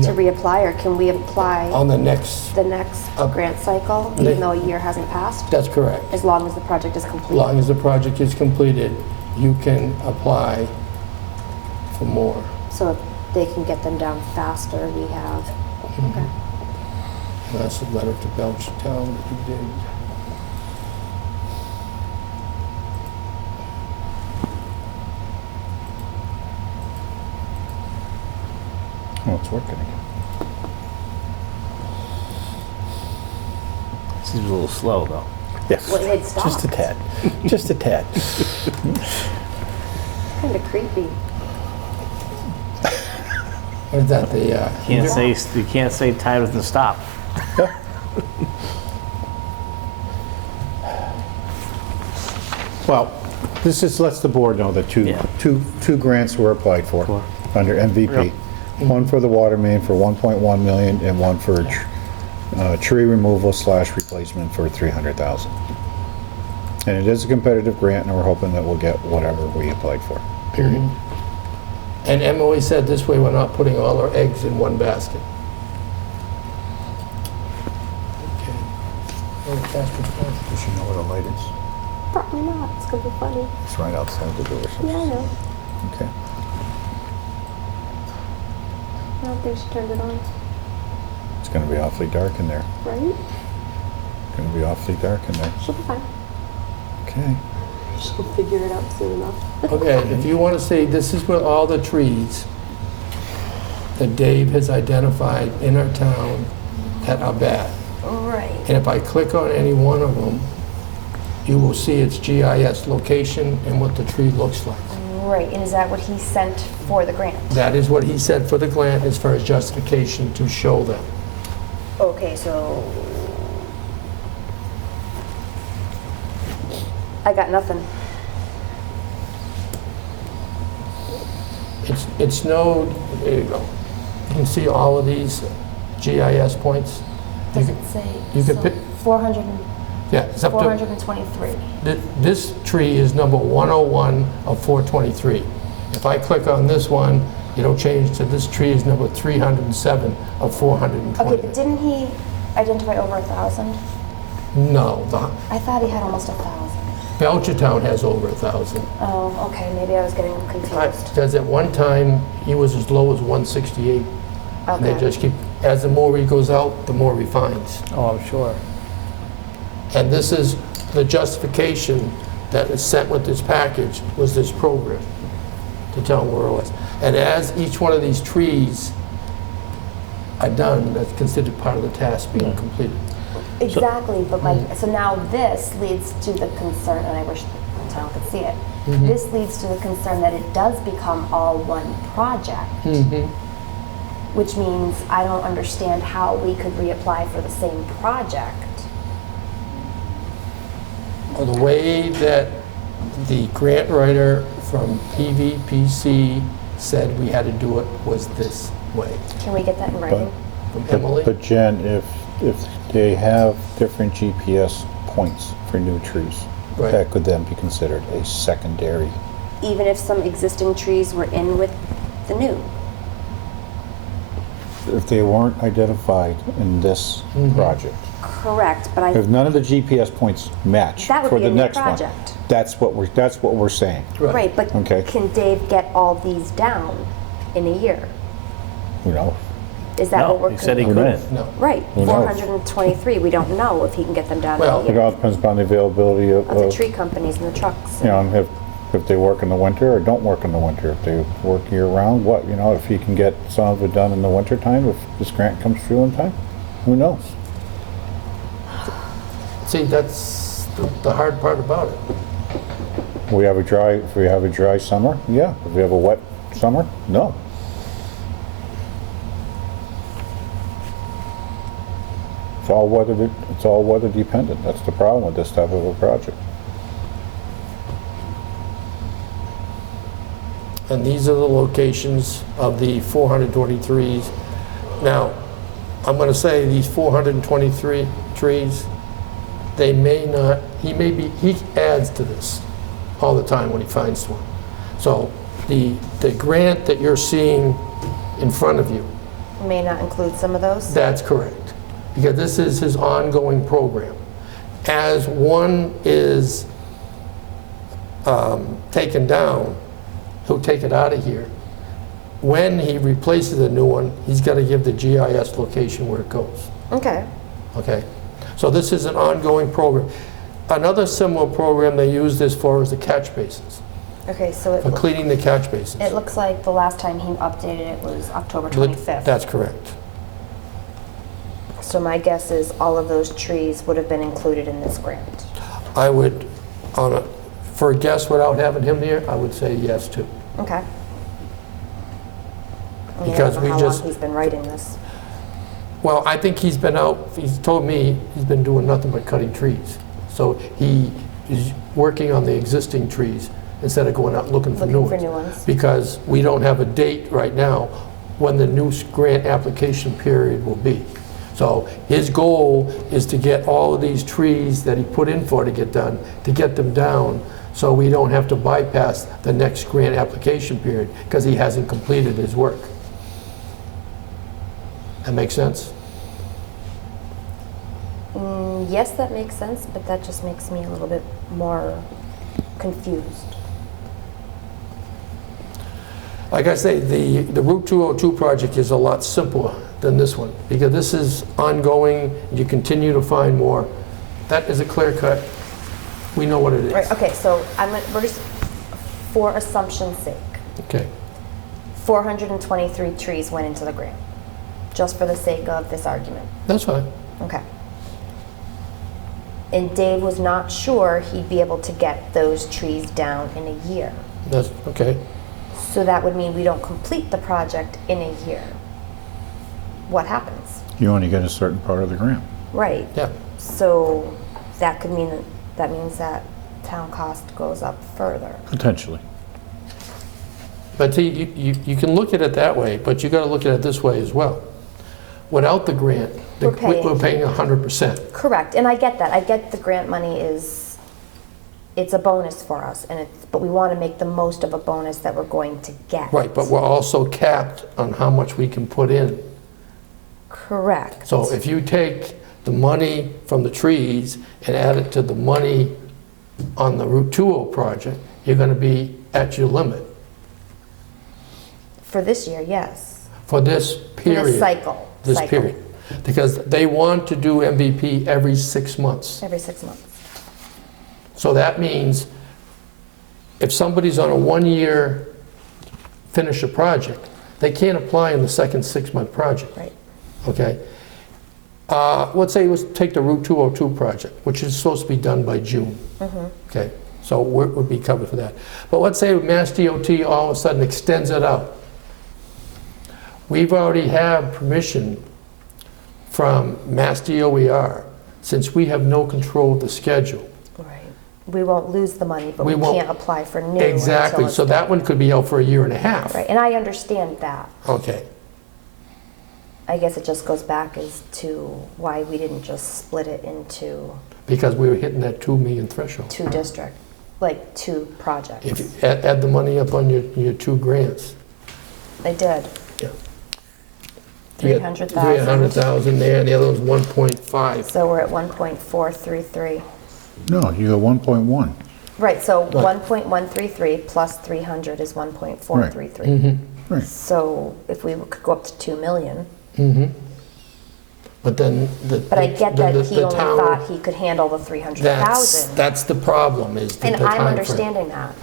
to No. reapply, or can we apply On the next, the next grant cycle, even though a year hasn't passed? that's correct. As long as the project is As complete? long as the project is completed, you can apply for more. So they can get them down faster, we have. Okay. That's a letter to Belchtown that he did. Oh, it's working again. Seems a little slow, though. Yes. Well, it stopped. Just a tad. Just a tad. Kind of creepy. Is that the, You can't say time doesn't stop. Well, this just lets the board know that Yeah. two grants were applied for under MVP. One for the water main for 1.1 million and one for tree removal / replacement for 300,000. And it is a competitive grant, and we're hoping that we'll get whatever we applied for. Period. and Emily said this way we're not putting all our eggs in one basket. Okay. Oh, Casper's phone. Does she know where the light is? Probably not, it's gonna be funny. It's right outside the door. Yeah, I know. Okay. I don't think she turned it on, It's gonna be awfully dark in there. right? It's gonna be awfully dark in there. She'll be fine. Okay. She'll figure it out soon enough. Okay, if you want to see, this is where all the trees that Dave has identified in our town that are bad. Right. And if I click on any one of them, you will see its GIS location and what the tree looks like. Right, and is that what he sent for the grant? That is what he said for the grant as far as justification to show them. Okay, so I got nothing. It's no, there you go. You can see all of these GIS points. Does it say? you could so pick- 400, Yeah, it's up to, 423. this tree is number 101 of 423. If I click on this one, it'll change to this tree is number 307 of 420. Okay, but didn't he identify over 1,000? No, the I thought he had almost 1,000. Belchertown has over 1,000. Oh, okay, maybe I was getting him confused. Because at one time, he was as low as 168. And they Okay. just keep, as the more he goes out, the more he finds. Oh, I'm sure. And this is the justification that is sent with this package, was this program, to tell them where it was. And as each one of these trees are done, that's considered part of the task being completed. Exactly, but so now this leads to the concern, and I wish the town could see it. Mm-hmm. This leads to the concern that it does become all one project, Mm-hmm. which means I don't understand how we could reapply for the same project. Well, the way that the grant writer from PVPC said we had to do it was this way. Can we get that in writing? From Emily? But Jen, if they have different GPS points for new trees, Right. that could then be considered a secondary. Even if some existing trees were in with the new? If they weren't identified in this Mm-hmm. project, Correct, but if none of the GPS points match That would for be the a new next one, project. that's what we're saying. right, but Okay. can Dave get all these down in a year? You know, Is that No, what we're? he said he Who knows? couldn't. No. Right, Who knows? 423, we don't know if he can get them down Well, in a it year. all depends upon the availability of, Of the tree companies and the trucks. you know, if they work in the winter or don't work in the winter. If they work year-round, what, you know, if he can get some of it done in the winter time, if this grant comes through in time, who knows? See, that's the hard part about it. If we have a dry summer, yeah. If we have a wet summer, no. It's all weather dependent. That's the problem with this type of a project. And these are the locations of the 423s. Now, I'm going to say these 423 trees, they may not, he adds to this all the time when he finds one. So the grant that you're seeing in front of you, May not include some of those? that's correct. Because this is his ongoing program. As one is taken down, he'll take it out of here. when he replaces a new one, he's got to give the GIS location where it goes. Okay. Okay? So this is an ongoing program. Another similar program they use this for is the catch basins, Okay, so for cleaning the catch basins. it looks like the last time he updated it was October 25th. That's correct. So my guess is all of those trees would have been included in this grant. I would, for a guess without having him here, I would say yes too. Okay. I mean, Because I we don't know how just- long he's been writing this. Well, I think he's been out, he's told me he's been doing nothing but cutting trees. So he is working on the existing trees instead of going out looking for new Looking for ones. new ones. Because we don't have a date right now when the new grant application period will be. So his goal is to get all of these trees that he put in for to get done, to get them down, so we don't have to bypass the next grant application period, because he hasn't completed his work. That make sense? Yes, that makes sense, but that just makes me a little bit more confused. Like I say, the Route 202 project is a lot simpler than this one, because this is ongoing, you continue to find more. That is a clear cut. We know what it is. Right, okay, so we're just, for assumption's sake, Okay. 423 trees went into the grant, just for the sake of this argument. That's fine. Okay. And Dave was not sure he'd be able to get those trees down in a year. That's okay. So that would mean we don't complete the project in a year. What happens? You only get a certain part of the grant. Right. Yeah. So that could mean, that means that town cost goes up further. Potentially. But see, you can look at it that way, but you got to look at it this way as well. Without the grant, We're paying. we're paying 100%. Correct, and I get that. I get the grant money it's a bonus for us, but we want to make the most of a bonus that we're going to get. Right, but we're also capped on how much we can put in. Correct. So if you take the money from the trees and add it to the money on the Route 20 project, you're going to be at your limit For this year, yes. for this For period. this cycle. This period. Because they want to do MVP every 6 months. Every 6 months. So that means if somebody's on a 1-year finish a project, they can't apply in the second 6-month project. Right. Okay? Let's say, let's take the Route 202 project, which is supposed to be done by June. Okay? So we'd be covered for that. But let's say Mass DOT all of a sudden extends it out. We've already have permission from Mass DOER, since we have no control of the schedule. Right. We won't lose the money, but We we won't- can't apply for new. Exactly, until it's so that one could be out for a year and a half. Right, and I understand that. Okay, I guess it just goes back as to why we didn't just split it into because we were hitting that 2 million threshold. two projects. If you add the money up on your 2 grants. I did. Yeah. 300,000. 300,000 there, and the other one's 1.5. So we're at 1.433. No, you go 1.1. Right, so Right. 1.133 plus 300 is 1.433. Right. So if we could go up to 2 million, But then the but I get that he only town- thought he could handle the 300,000. That's the problem, is the And time I'm frame. understanding that.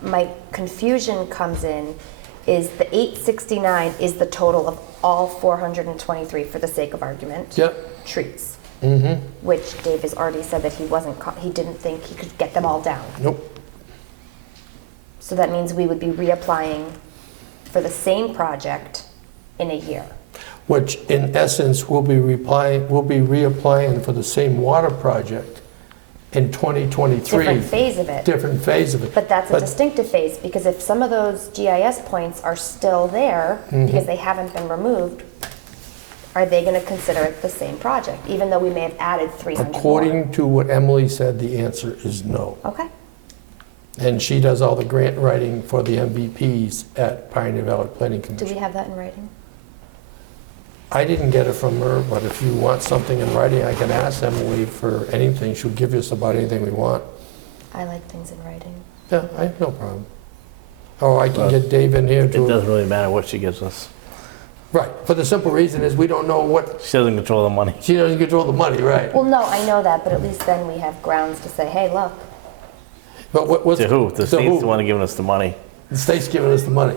My confusion comes in is the 869 is the total of all 423, for the sake of argument. Yep. Trees. Which Dave has already said that he didn't think he could get them all down. Nope. So that means we would be reapplying for the same project in a year. Which in essence, we'll be reapplying for the same water project in 2023. Different phase of it. Different phase of it. But that's a distinctive phase, because if some of those GIS points are still there, because they haven't been removed, are they going to consider it the same project, even though we may have added 300 more? According to what Emily said, the answer is no. Okay. And she does all the grant writing for the MVPs at Pioneer Valley Planning Do Commission. we have that in writing? I didn't get it from her, but if you want something in writing, I can ask Emily for anything. She'll give us about anything we want. I like things in writing. Yeah, I have no problem. Or I can get Dave in here It to, doesn't really matter what she gives us. right, for the simple reason is we don't know what, She doesn't control the money. she doesn't control the money, right? Well, no, I know that, but at least then we have grounds to say, hey, look. But what's... To who? The to state's who? the one giving us the money. The state's giving us the money.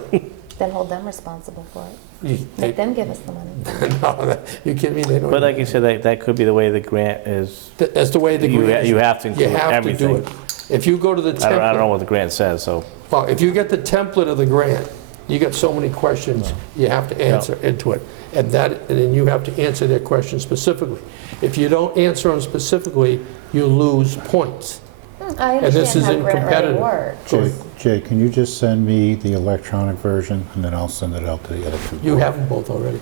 Then hold them responsible for it. You- Make them give us the money. No, you kidding me? They don't... But like you said, that could be the way the grant is. That's the way the You grant... you have to You include have to do everything. it. If you go to the I don't know template, what the grant says, so. well, if you get the template of the grant, you got so many questions you have to answer into it. And then you have to answer their questions specifically. If you don't answer them specifically, you lose points. I And this understand how isn't grant writing competitive. works. Jay, can you just send me the electronic version, and then I'll send it out to the other two? You have them both already.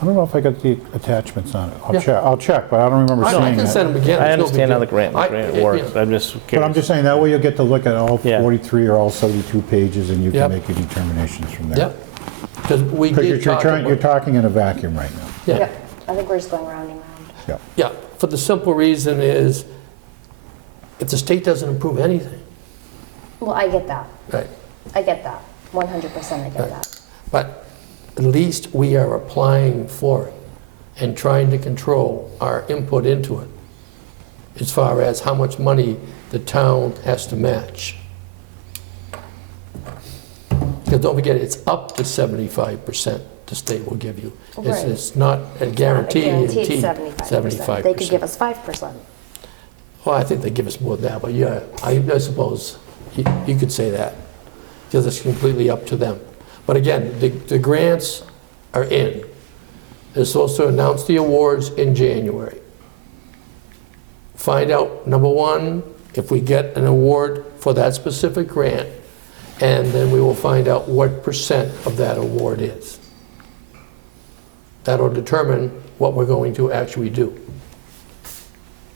I don't know if I got the attachments on it. Yeah. I'll check, but I don't remember I seeing can send that. them again. I There's no understand how the big grant deal. works. I'm just But I'm curious. just saying, that way you'll get to look at all Yeah. 43 or all 72 pages, and you Yep. can make your determinations from there. Yep. Because we Because did talk you're about... talking in a vacuum right now. Yeah, Yep, I think we're just going round and round. Yeah. yeah. For the simple reason is, if the state doesn't approve anything, Well, I get that. right? I get that. 100% I get Right. that. But at least we are applying for it and trying to control our input into it as far as how much money the town has to match. Because don't forget, it's up to 75% the state will give you. Right. It's not a guarantee. Guaranteed 75%. They could give 75%. us 5%. Well, I think they give us more than that, but yeah, I suppose you could say that, because it's completely up to them. But again, the grants are in. They're supposed to announce the awards in January. Find out, number one, if we get an award for that specific grant, and then we will find out what percent of that award is. That'll determine what we're going to actually do.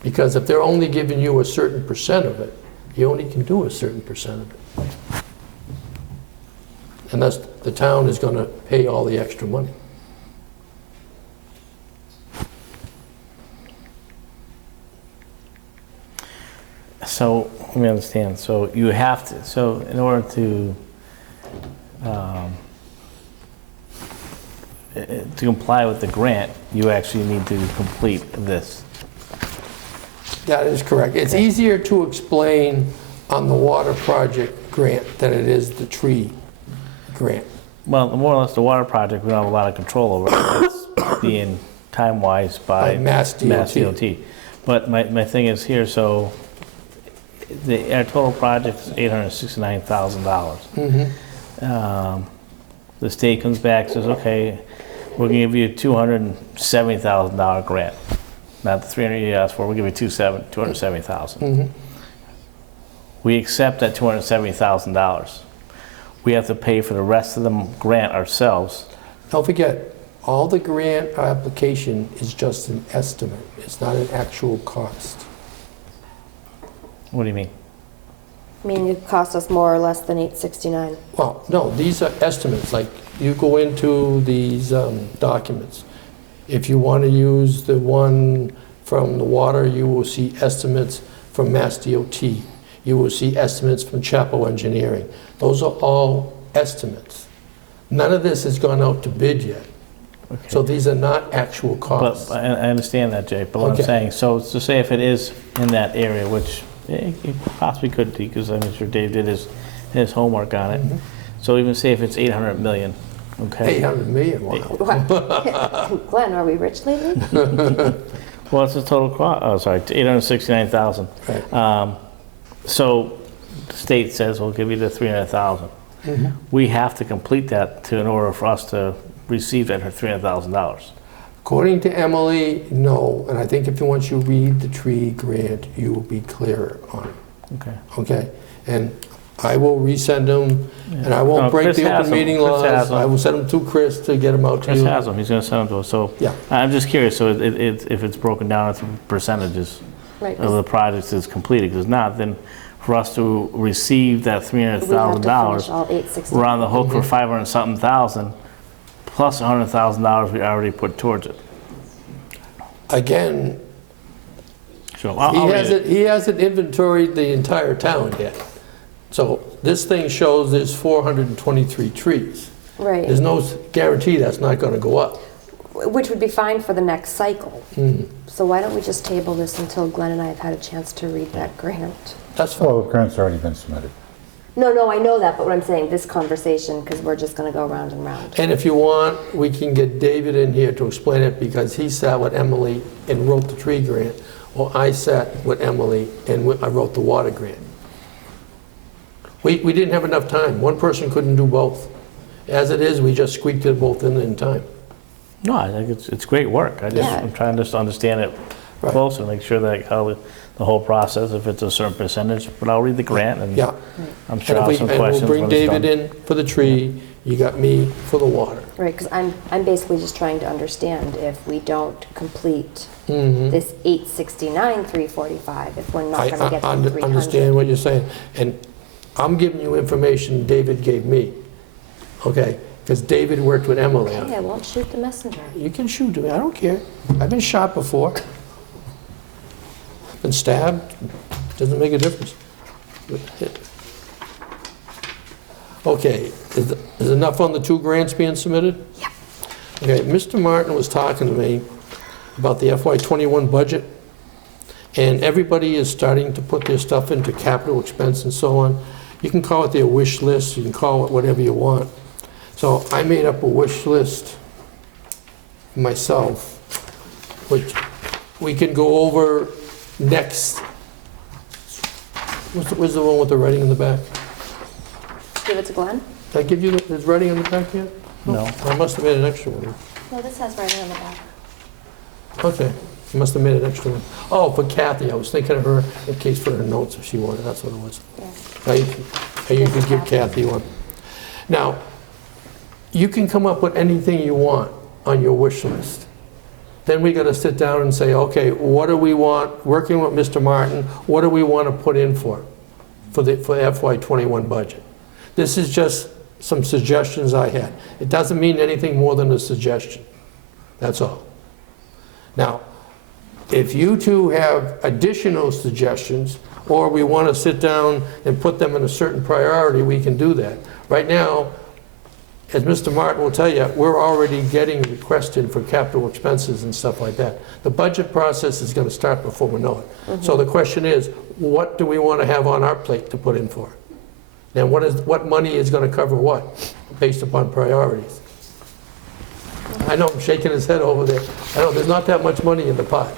Because if they're only giving you a certain percent of it, you only can do a certain percent of it. And thus, the town is going to pay all the extra money. So, let me understand. So you have to, so in order to comply with the grant, you actually need to complete this. That is correct. It's easier to explain on the water project grant than it is the tree grant. Well, more or less, the water project, we don't have a lot of control over it. It's being time-wise by By Mass DOT. But my thing is here, so our total project is $869,000. The state comes back, says, okay, we're gonna give you a $270,000 grant. Not the 300 you asked for, we'll give you $270,000. We accept that $270,000. We have to pay for the rest of the grant ourselves. Don't forget, all the grant application is just an estimate. It's not an actual cost. What do you mean? I mean, it cost us more or less than $869. Well, no, these are estimates, like you go into these documents. If you want to use the one from the water, you will see estimates from Mass DOT. You will see estimates from Chapo Engineering. Those are all estimates. None of this has gone out to bid yet. Okay. So these are not actual But costs. I understand that, Jay, but what I'm Okay. saying, so to say if it is in that area, which it possibly could be, because I'm sure Dave did his homework on it. So even say if it's 800 million, okay? 800 million, wow. Glenn, are we rich lately? Well, it's the total cost, oh, sorry, 869,000. Right. So the state says, we'll give you the 300,000. We have to complete that in order for us to receive that $300,000. According to Emily, no, and I think once you read the tree grant, you will be clearer on it, Okay. okay? And I will resend them, and I No, won't break Chris the has open them. meeting Chris laws. has them. I will send them to Chris to get them out to Chris you. has them, he's gonna send them to us, so. Yeah. I'm just curious, so if it's broken down into percentages Right, of the projects is completed, because not, then for us to receive that we have to finish $300,000, all 869. we're on the hook for 500 and something thousand, plus $100,000 we already put towards it. Again, So I'll read it. he hasn't inventoried the entire town yet. So this thing shows there's 423 trees. Right. There's no guarantee that's not going to go up. Which would be fine for the next cycle. Mhm. So why don't we just table this until Glenn and I have had a chance to read that grant? That's fine. Well, the grant's already been submitted. No, I know that, but what I'm saying, this conversation, because we're just going to go round and round. And if you want, we can get David in here to explain it, because he sat with Emily and wrote the tree grant, or I sat with Emily and I wrote the water grant. We didn't have enough time. One person couldn't do both. As it is, we just squeaked it both in time. No, I think it's great work. Yeah. I'm trying to just understand it Right. closer, make sure that how the whole process, if it's a certain percentage, but I'll read the grant and Yeah. I'm sure And I'll have some we'll questions bring when it's done. David in for the tree, you got me for the water. Right, because I'm basically just trying to understand if we don't complete Mhm. this 869, 345, if we're not I going to get to understand 300. what you're saying, and I'm giving you information David gave me, okay? Because David worked with Emily on Okay, it. I won't shoot the messenger. You can shoot me, I don't care. I've been shot before. Been stabbed, doesn't make a difference. Okay, is enough on the 2 grants being submitted? Yep. Okay, Mr. Martin was talking to me about the FY21 budget, and everybody is starting to put their stuff into capital expense and so on. You can call it their wish list, you can call it whatever you want. So I made up a wish list myself, which we can go over next. Where's the one with the writing in the back? Give it to Glenn? Did I give you his writing in the back yet? No. I must have made an extra one. No, this has writing on the back. Okay, I must have made an extra one. Oh, for Kathy, I was thinking of her in case for her notes if she wanted, that's what it was. Yeah. You could give Kathy one. Now, you can come up with anything you want on your wish list. Then we got to sit down and say, okay, what do we want, working with Mr. Martin, what do we want to put in for FY21 budget? This is just some suggestions I had. It doesn't mean anything more than a suggestion. That's all. Now, if you two have additional suggestions, or we want to sit down and put them in a certain priority, we can do that. Right now, as Mr. Martin will tell you, we're already getting requests in for capital expenses and stuff like that. The budget process is going to start before we know it. So the question is, what do we want to have on our plate to put in for? And what money is going to cover what, based upon priorities? I know I'm shaking his head over there. I know there's not that much money in the pot.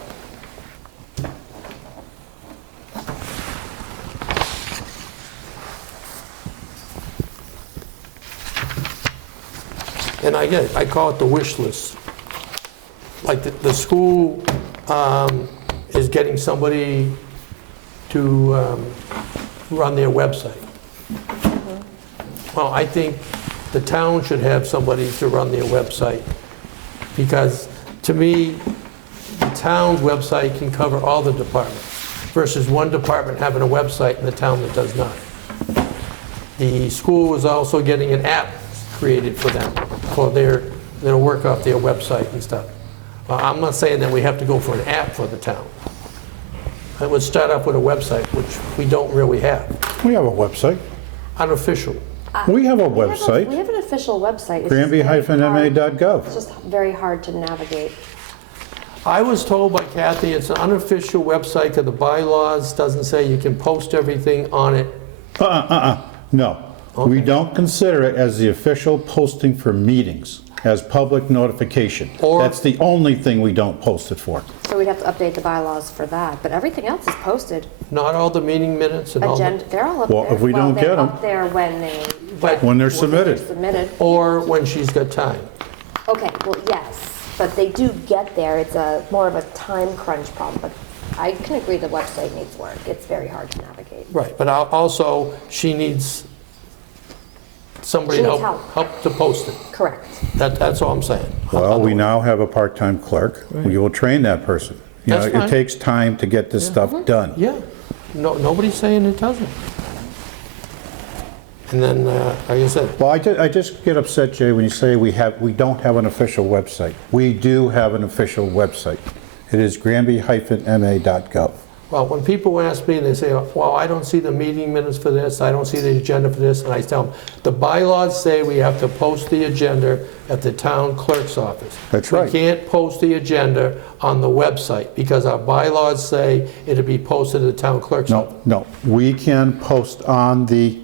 And I get it, I call it the wish list. Like the school is getting somebody to run their website. Well, I think the town should have somebody to run their website, because to me, the town's website can cover all the departments versus one department having a website in the town that does not. The school is also getting an app created for them, for their work off their website and stuff. I'm not saying that we have to go for an app for the town. I would start off with a website, which we don't really have, We have a website. unofficial. We have a We website, have an official website. It's just very hard- Granby-ma.gov. It's just very hard to navigate. I was told by Kathy it's an unofficial website because the bylaws doesn't say you can post everything on it. No. We Okay. don't consider it as the official posting for meetings, as public notification. Or- That's the only thing we don't post it for. So we'd have to update the bylaws for that, but everything else is posted. Not all the meeting minutes and all that. Agenda, they're all up there. Well, if we don't get 'em- they're up there when they But- When they're they're submitted. submitted. Or when she's got time. Okay, well, yes, but they do get there. It's more of a time crunch problem, but I can agree the website needs work. It's very hard to navigate. Right, but also, she needs somebody She to needs help to post it. Correct. That's all I'm saying. Well, we now have a part-time clerk. We will train that person. You know, That's fine. it takes time to get this stuff done. Yeah, nobody's saying it doesn't. And then, like I said, Well, I just get upset, Jay, when you say we don't have an official website. We do have an official website. It is granby-ma.gov. Well, when people ask me, they say, well, I don't see the meeting minutes for this, I don't see the agenda for this, and I tell them, the bylaws say we have to post the agenda at the town clerk's office. That's right. We can't post the agenda on the website, because our bylaws say it'll be posted at the town clerk's office. No, we can post on the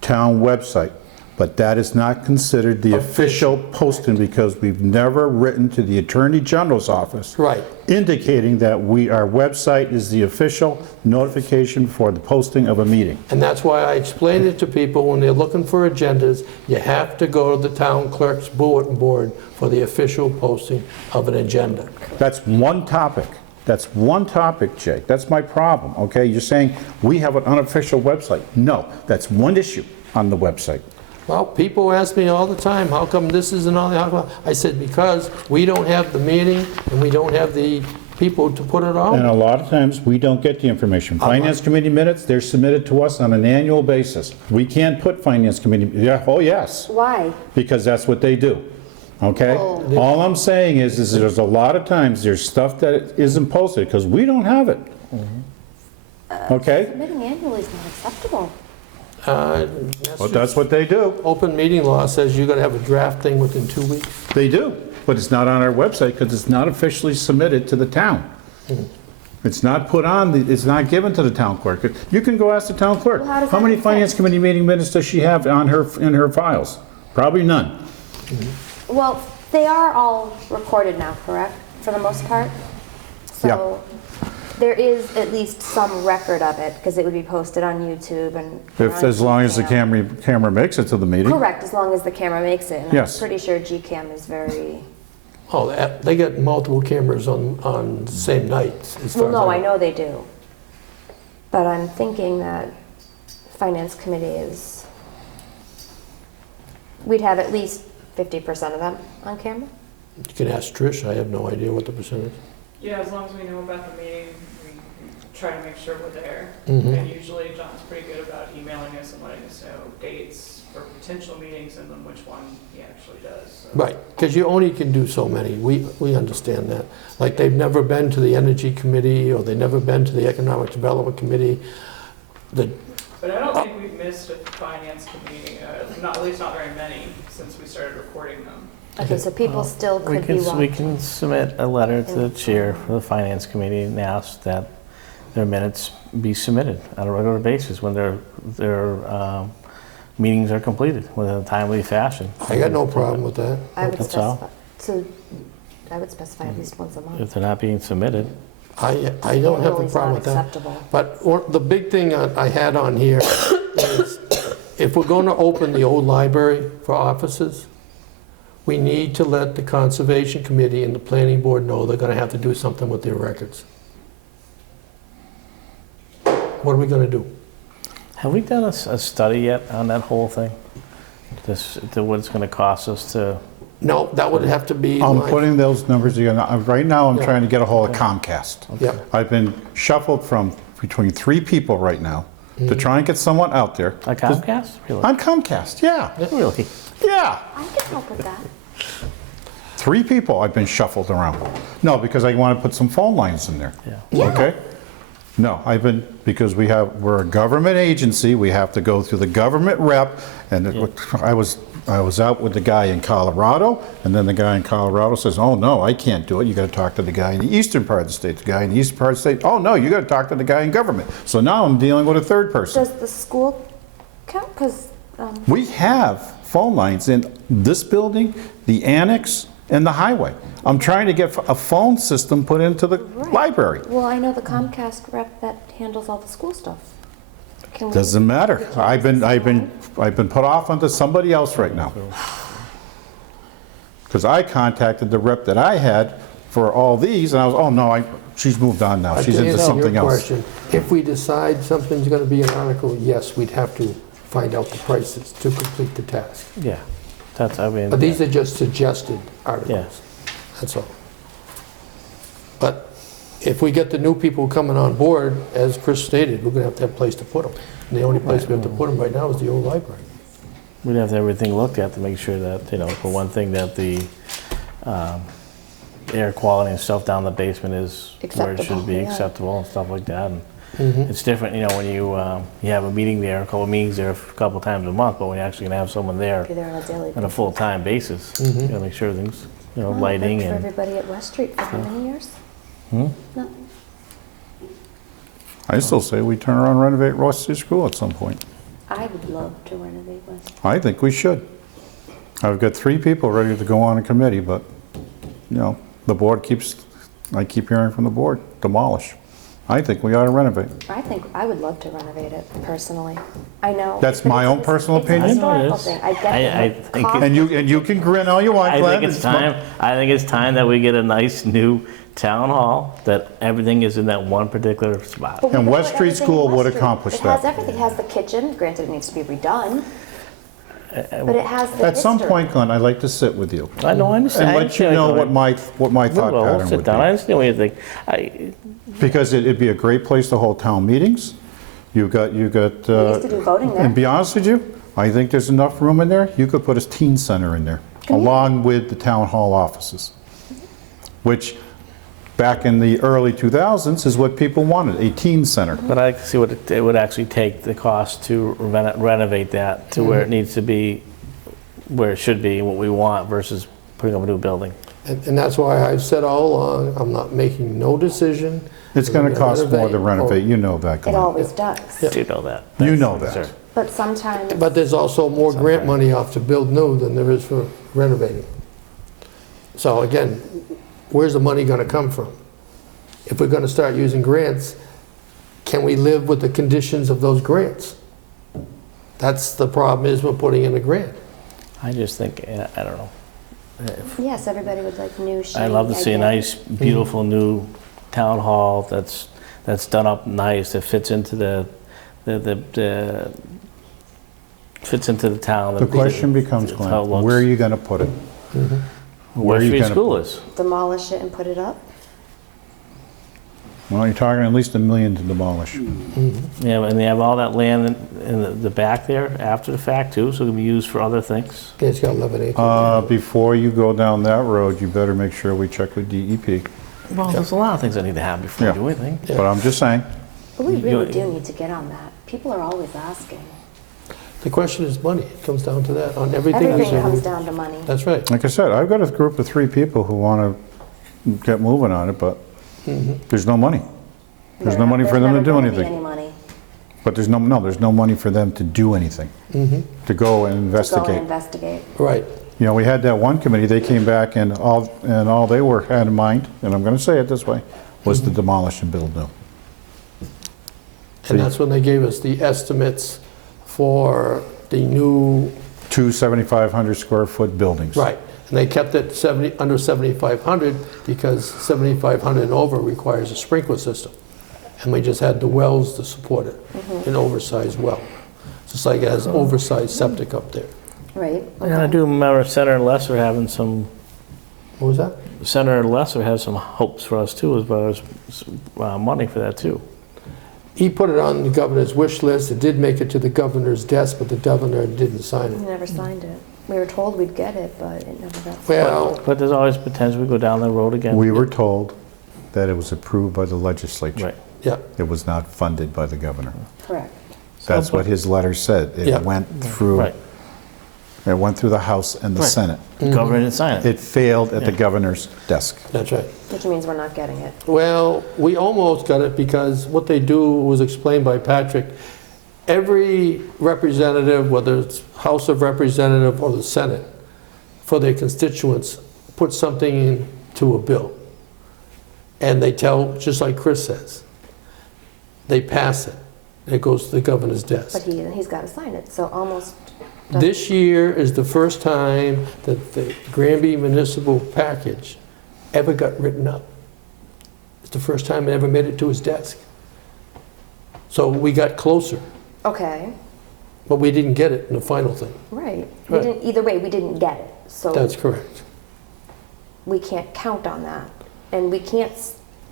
town website, but that is not considered the official posting because we've never written to the Attorney General's office. Right. Indicating that our website is the official notification for the posting of a meeting. And that's why I explain it to people when they're looking for agendas, you have to go to the town clerk's bulletin board for the official posting of an agenda. That's one topic. That's one topic, Jake. That's my problem, okay? You're saying we have an unofficial website. No, that's one issue on the website. Well, people ask me all the time, how come this isn't on the, I said, because we don't have the meeting and we don't have the people to put it And on. a lot of times, we don't get the information. Finance Committee minutes, they're submitted to us on an annual basis. We can't put Finance Committee, oh, yes, Why? because that's what they do, okay? Oh. All I'm saying is there's a lot of times, there's stuff that isn't posted because we don't have it. Okay? Submitting annually is not acceptable. But that's what they do. Open meeting law says you gotta have a draft thing within 2 weeks. They do, but it's not on our website because it's not officially submitted to the town. It's not put on, it's not given to the town clerk. You can go ask the town clerk. Well, how does How that many make Finance sense? Committee meeting minutes does she have in her files? Probably none. Well, they are all recorded now, correct, for the most part? So there is at least some record of it, because it would be posted on YouTube and on As long as the GCam. camera makes it to the meeting. Correct, as long as the camera makes it. And Yes. I'm pretty sure GCam is very, Oh, they get multiple cameras on the same night. as far well, as no, I know they do. But I'm thinking that Finance Committee is, we'd have at least 50% of them on camera. You can ask Trish, I have no idea what the percentage. Yeah, as long as we know about the meeting, we try to make sure we're there. Mhm. And usually John's pretty good about emailing us and letting us know dates for potential meetings and then which one he actually does. So. Right, because you only can do so many, we understand that. Like, they've never been to the Energy Committee, or they've never been to the Economic Development Committee. But I don't think we've missed a finance committee, at least not very many, since we started recording them. Okay, so people still We could be can, we watching. can submit a letter to the chair for the finance committee and ask that their minutes be submitted on a regular basis when their meetings are completed within a timely fashion. I got no problem with that. I would That's all. specify, so I would specify at least once a month. If they're not being submitted, I don't have a Annually is problem not with that. acceptable. But the big thing I had on here is, if we're going to open the old library for offices, we need to let the Conservation Committee and the Planning Board know they're going to have to do something with their records. What are we going to do? have we done a study yet on that whole thing? What it's going to cost us to, No, that would have to be. I'm like- putting those numbers together. Right now, I'm Yeah. trying to get a hold of Comcast. Yeah, I've been shuffled from between 3 people right now to try and get someone out there. a Comcast? Really? On Comcast, yeah, Really? yeah. I can help with that. 3 people I've been shuffled around. No, because I want to put some phone lines in there. Yeah. Okay? No, because we're a government agency, we have to go through the government rep, and I was out with the guy in Colorado, and then the guy in Colorado says, oh, no, I can't do it, you gotta talk to the guy in the eastern part of the state. The guy in the eastern part of the state, oh, no, you gotta talk to the guy in government. So now I'm dealing with a third person. Does the school count? Because, We have phone lines in this building, the annex, and the highway. I'm trying to get a phone system put into the Right. library. well, I know the Comcast rep that handles all the school stuff. Can we- Doesn't matter. I've been put off onto somebody else right now. Because I contacted the rep that I had for all these, and I was, oh, no, she's moved on now. She's To into answer something your else. question, if we decide something's going to be an article, yes, we'd have to find out the prices to complete the task. Yeah. That's, I mean. But these are just suggested articles. That's all. But if we get the new people coming on board, as Chris stated, we're going to have a place to put them. And the only place we have to put them right now is the old library. We'd have to have everything looked at to make sure that, for one thing, that the air quality and stuff down the basement is where it Acceptable, should be yeah. acceptable and stuff like that. And Mhm. it's different, when you have a meeting there, a couple of meetings there a couple times a month, but when you're actually gonna have someone there Be there on a daily on a basis. full-time basis, you gotta make sure things, Well, it lighting worked for and. everybody at West Street for how many years? Hmm? No. I still say we turn around and renovate Ross City School at some point. I would love to renovate West. I think we should. I've got 3 people ready to go on a committee, but, the board I keep hearing from the board, demolish. I think we ought to renovate. I think I would love to renovate it personally. I know. That's but my it's- own personal it's an opinion. historical I know it is. thing. I get I it. think Cost- And you can grin all you want, I Glenn. think it's time. I think it's time that we get a nice new town hall that everything is in that one particular spot. But we And know West Street everything School in West would Street. accomplish It has that. everything. It has the kitchen. Granted, it needs to be redone. But it has the At some history. point, Glenn, I'd like to sit with you I know. I understand. and I let you understand know going. what my We thought will. We'll pattern sit would down. I be. understand what you think. Because it'd be a great place to hold town meetings. You got. We used to do voting there. And be honest with you, I think there's enough room in there. You could put a teen center in there, along with the town hall offices, which back in the early 2000s is what people wanted, a teen center. But I can see what it would actually take, the cost to renovate that to where it needs to be, where it should be, what we want, versus putting up a new building. And that's why I've said all along, I'm not making no decision. It's going to cost more to renovate, you know that, It Glenn. always does. You know that. You know That's- that. sir. But sometimes, But there's also more grant money off to build new than there is for renovating. So again, where's the money gonna come from? If we're gonna start using grants, can we live with the conditions of those grants? That's the problem, is we're putting in a grant. I just think, I don't know. yes, everybody would like new shiny. I'd love to see a get it. nice, beautiful new town hall that's done up nice, that fits into the fits into the town. The question becomes, It's how it Glenn, looks. where are you going to put it? Where are you Street gonna School put- is. Demolish it and put it up? Well, you're talking at least $1 million to demolish. Yeah, and they have all that land in the back there after the fact too, so it can be used for other things. Yeah, it's got 11 acres. Before you go down that road, you better make sure we check with DEP. Well, there's a lot of things that need to happen before Yeah. you do anything. Yeah. But I'm just saying, But we really You- do need to get on that. People are always asking. The question is money, it comes down to that on everything. Everything you comes say. down to money. That's right. like I said, I've got a group of 3 people who want to get moving on it, but there's no money. There's no money for them to do anything. There's never gonna be any money But there's no money for them to do anything, to go and to go and investigate. investigate. Right. We had that one committee, they came back and all they had in mind, and I'm going to say it this way, was to demolish and build new. And that's when they gave us the estimates for the new, 2 7,500 square foot buildings. right. And they kept it under 7,500 because 7,500 and over requires a sprinkler system. And we just had the wells to support it, an oversized well. Just like it has oversized septic up there. Right. And I do remember Senator Lesser having some, What was that? Senator Lesser has some hopes for us too, as well as money for that too. He put it on the governor's wish list. It did make it to the governor's desk, but the governor didn't sign We it. never signed it. We were told we'd get it, but it never got signed. Well, But there's always potential we go down that road again. We were told that it was approved by the legislature. Right. yeah, It was not funded by the governor. Correct. That's what his letter said. Yeah. It went through, Right. it went through the House and the Right. Senate. The governor didn't sign it. It failed at the Yeah. governor's desk. that's right. Which means we're not getting it. Well, we almost got it because what they do was explained by Patrick. Every representative, whether it's House of Representative or the Senate, for their constituents, put something into a bill. And they tell, just like Chris says, they pass it. It goes to the governor's But desk. he's got to sign it, so almost. This year is the first time that the Granby municipal package ever got written up. It's the first time it ever made it to his desk. So we got closer, Okay, but we didn't get it in the final thing. right. We Right. didn't, either way, we didn't get it. So That's correct. we can't count on that. And we can't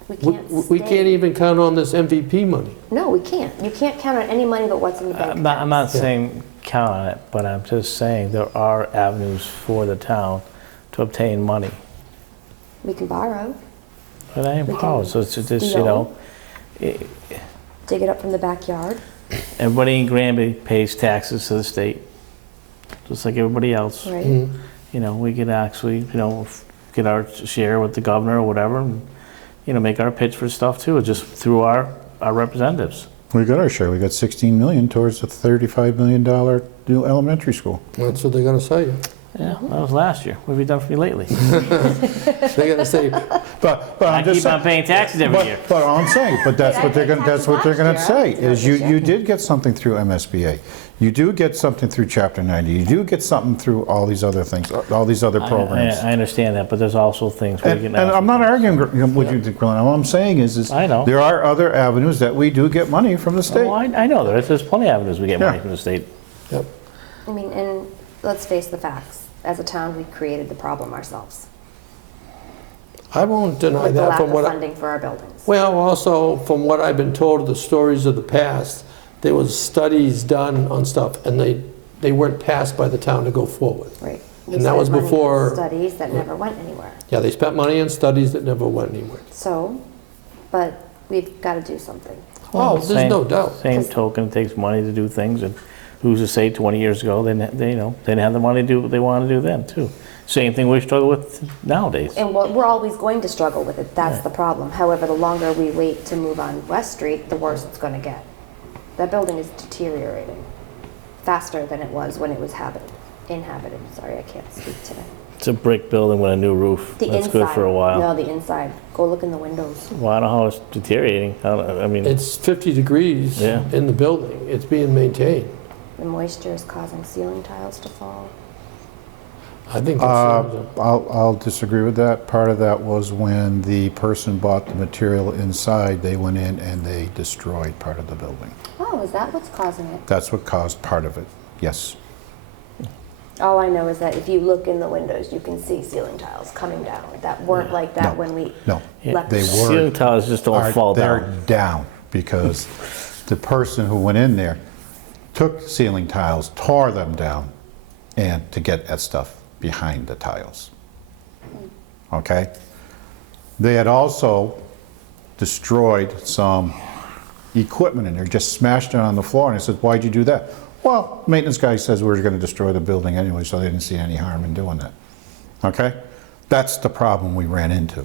We can't stay- even count on this MVP money. No, we can't. You can't count on any money but what's in the bank. I'm not Yeah. saying count on it, but I'm just saying there are avenues for the town to obtain money. We can borrow, But I ain't We can power, so it's just, you steal. know, dig it up from the backyard. everybody in Granby pays taxes to the state, just like everybody else. Right. Mhm. You know, we could actually, you know, get our share with the governor or whatever, and, you know, make our pitch for stuff too, just through our representatives. We got our share. We got 16 million towards a $35 million new elementary school. That's what they're gonna say. Yeah, that was last year. What have you done for me lately? They're gonna say, But I I'm just keep on saying, paying taxes every year. but all I'm saying, but that's Hey, what they're I gonna, paid that's what they're gonna taxes last say, year. is you did get something through MSBA. You do get something through Chapter 90. You do get something through all these other things, all these other programs. I understand that, but there's also things we And can. I'm not arguing with you, Glenn. All I'm saying is I know. there are other avenues that we do get money from the state. Oh, I know there's plenty of avenues we get money Yeah. from the state. yep. I mean, and let's face the facts. As a town, we created the problem ourselves. I won't deny With the that lack from of what, funding for our buildings. well, also, from what I've been told of the stories of the past, there was studies done on stuff, and they weren't passed by the town to go forward. Right. And that was spent money on before- Studies that never went anywhere. Yeah, they spent money on studies that never went anywhere. So, but we've got to do something. Oh, there's Same- no doubt. Same 'Cause- token, it takes money to do things, and who's to say 20 years ago, they you know, they didn't have the money to do what they wanted to do then, too. Same thing we struggle with nowadays. And we're always going to struggle with it. That's the problem. However, the longer we wait to move on West Street, the worse it's going to get. That building is deteriorating faster than it was when it was inhabited. Sorry, I can't speak today. It's a brick building with a new roof. The That's inside. good for a while. No, the inside. Go look in the windows. Well, I don't know how it's deteriorating. I mean, It's 50 degrees Yeah. in the building. It's being maintained. The moisture is causing ceiling tiles to fall. I think that's, I'll disagree with that. Part of that was when the person bought the material inside, they went in and they destroyed part of the building. Oh, is that what's causing it? That's what caused part of it, yes. All I know is that if you look in the windows, you can see ceiling tiles coming down that weren't like that No. when we No, left. they ceiling were, tiles just don't fall they're down. down because the person who went in there took ceiling tiles, tore them down, and to get at stuff behind the tiles. Okay? They had also destroyed some equipment in there, just smashed it on the floor, and I said, "Why'd you do that?" Well, maintenance guy says we were going to destroy the building anyway, so they didn't see any harm in doing that. Okay? That's the problem we ran into.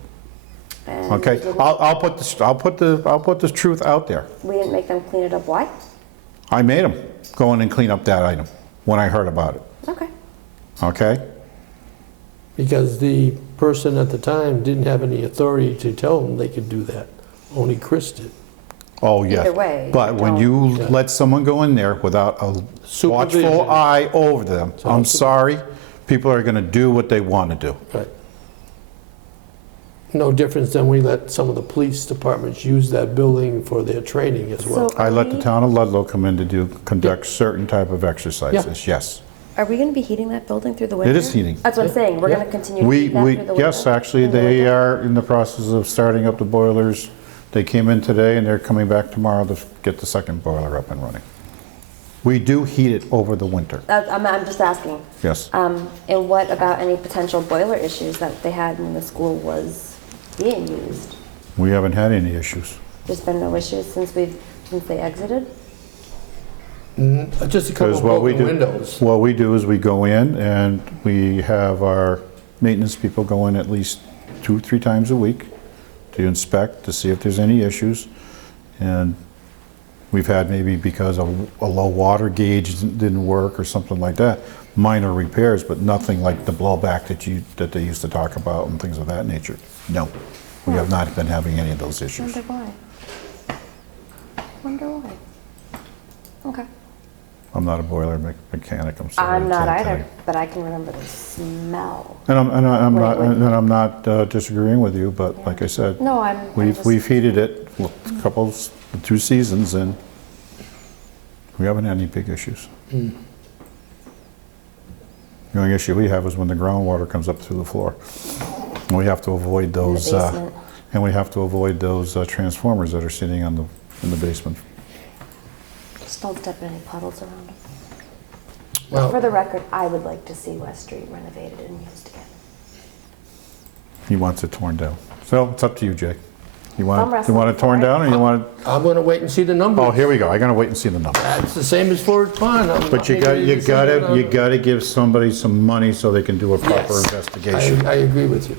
And Okay? we didn't- I'll put the truth out there. We didn't make them clean it up. Why? I made them go in and clean up that item when I heard about it. Okay. Okay? because the person at the time didn't have any authority to tell them they could do that. Only Chris did. Oh, yes. Either way, But when don't- you Yeah. let someone go in there without a Supervision. watchful eye over them, So- I'm sorry, people are going to do what they want to do. Right. No difference than we let some of the police departments use that building for their training as well. So I are let the we- town of Ludlow come in to conduct certain type of exercises, yes. Are we going to be heating that building through the winter? It is heating. That's what I'm saying. We're Yeah. going to continue to heat that through the winter? Yes, actually, In the they winter? are in the process of starting up the boilers. They came in today and they're coming back tomorrow to get the second boiler up and running. We do heat it over the winter, I'm just asking. yes. And what about any potential boiler issues that they had when the school was being used? We haven't had any issues. There's been no issues since they exited? Just a couple Because of what we broken do, windows. what we do is we go in and we have our maintenance people go in at least 2 or 3 times a week to inspect, to see if there's any issues. And we've had maybe because a low water gauge didn't work or something like that, minor repairs, but nothing like the blowback that they used to talk about and things of that nature. No, we have not been having any of those issues. Wonder why. Wonder why. Okay. I'm not a boiler mechanic, I'm sorry. I'm I not can't tell either, you. but I can remember the smell. And Wait. I'm not disagreeing with you, but like I said, No, I'm just... we've heated it a couple, 2 seasons, and we haven't had any big issues. The only issue we have is when the groundwater comes up through the floor. And we have to avoid those, basement. and we have to avoid those transformers that are sitting in the basement. Just don't step in any puddles around them. Well- For the record, I would like to see West Street renovated and used again. He wants it torn down. So it's up to you, Jay. You I'm want it torn wrestling down, or you want it? I'm gonna wait and see the numbers. Oh, here we go. I gotta wait and see the numbers. It's the same as Forge Pond. But you gotta give somebody some money so they can do a proper Yes. investigation. I agree with you.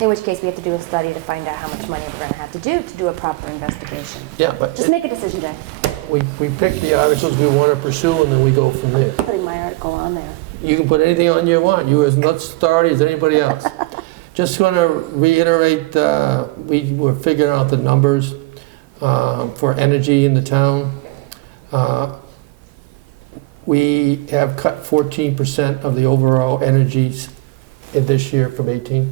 In which case, we have to do a study to find out how much money we're gonna have to do a proper investigation. Yeah, but Just make a decision, Jay. we pick the articles we want to pursue, and then we go from there. Putting my article on there. You can put anything on you want. You as much authority as anybody else. Just going to reiterate, we were figuring out the numbers for energy in the town. We have cut 14% of the overall energies in this year from 18.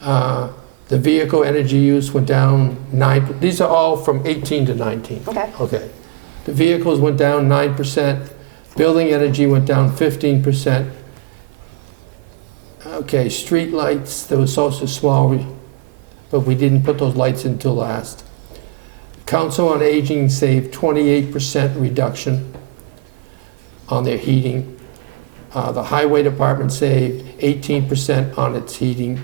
The vehicle energy use went down 9. These are all from 18 to 19. Okay. Okay. The vehicles went down 9%. Building energy went down 15%. Okay, street lights, there was also small, but we didn't put those lights in till last. Council on Aging saved 28% reduction on their heating. The Highway Department saved 18% on its heating.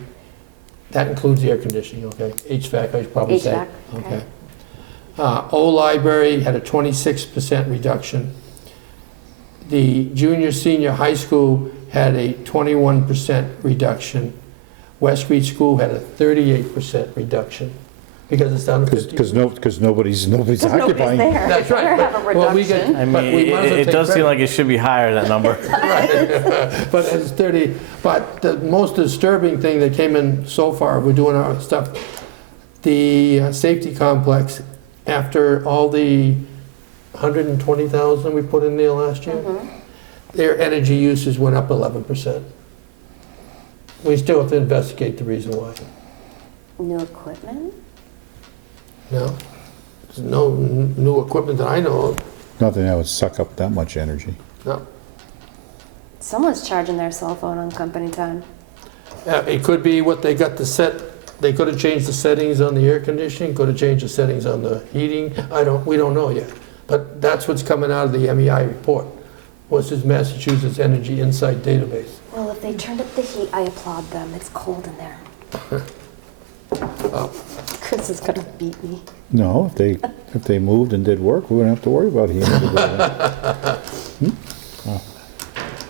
That includes air conditioning, okay? HVAC, I should probably say. HVAC, okay. Old Library had a 26% reduction. The junior, senior high school had a 21% reduction. West Street School had a 38% reduction because it's down to 50. Because nobody's Nobody's occupying. there. That's right. Better have a Well, we reduction. get- I mean, but we might as well it take does seem credit. like it should be higher, that number. Right. But it's 30. But the most disturbing thing that came in so far, we're doing our stuff, the safety complex, after all the 120,000 we put in there last year, their energy uses went up 11%. We still have to investigate the reason why. New equipment? No, there's no new equipment that I know of. Nothing that would suck up that much energy. No. Someone's charging their cell phone on company time. It could be what they got to set. They could have changed the settings on the air conditioning, could have changed the settings on the heating. We don't know yet. But that's what's coming out of the MEI report. What's this Massachusetts Energy Insight Database? Well, if they turned up the heat, I applaud them. It's cold in there. Oh. Chris is gonna beat me. No, if they moved and did work, we wouldn't have to worry about heating the building.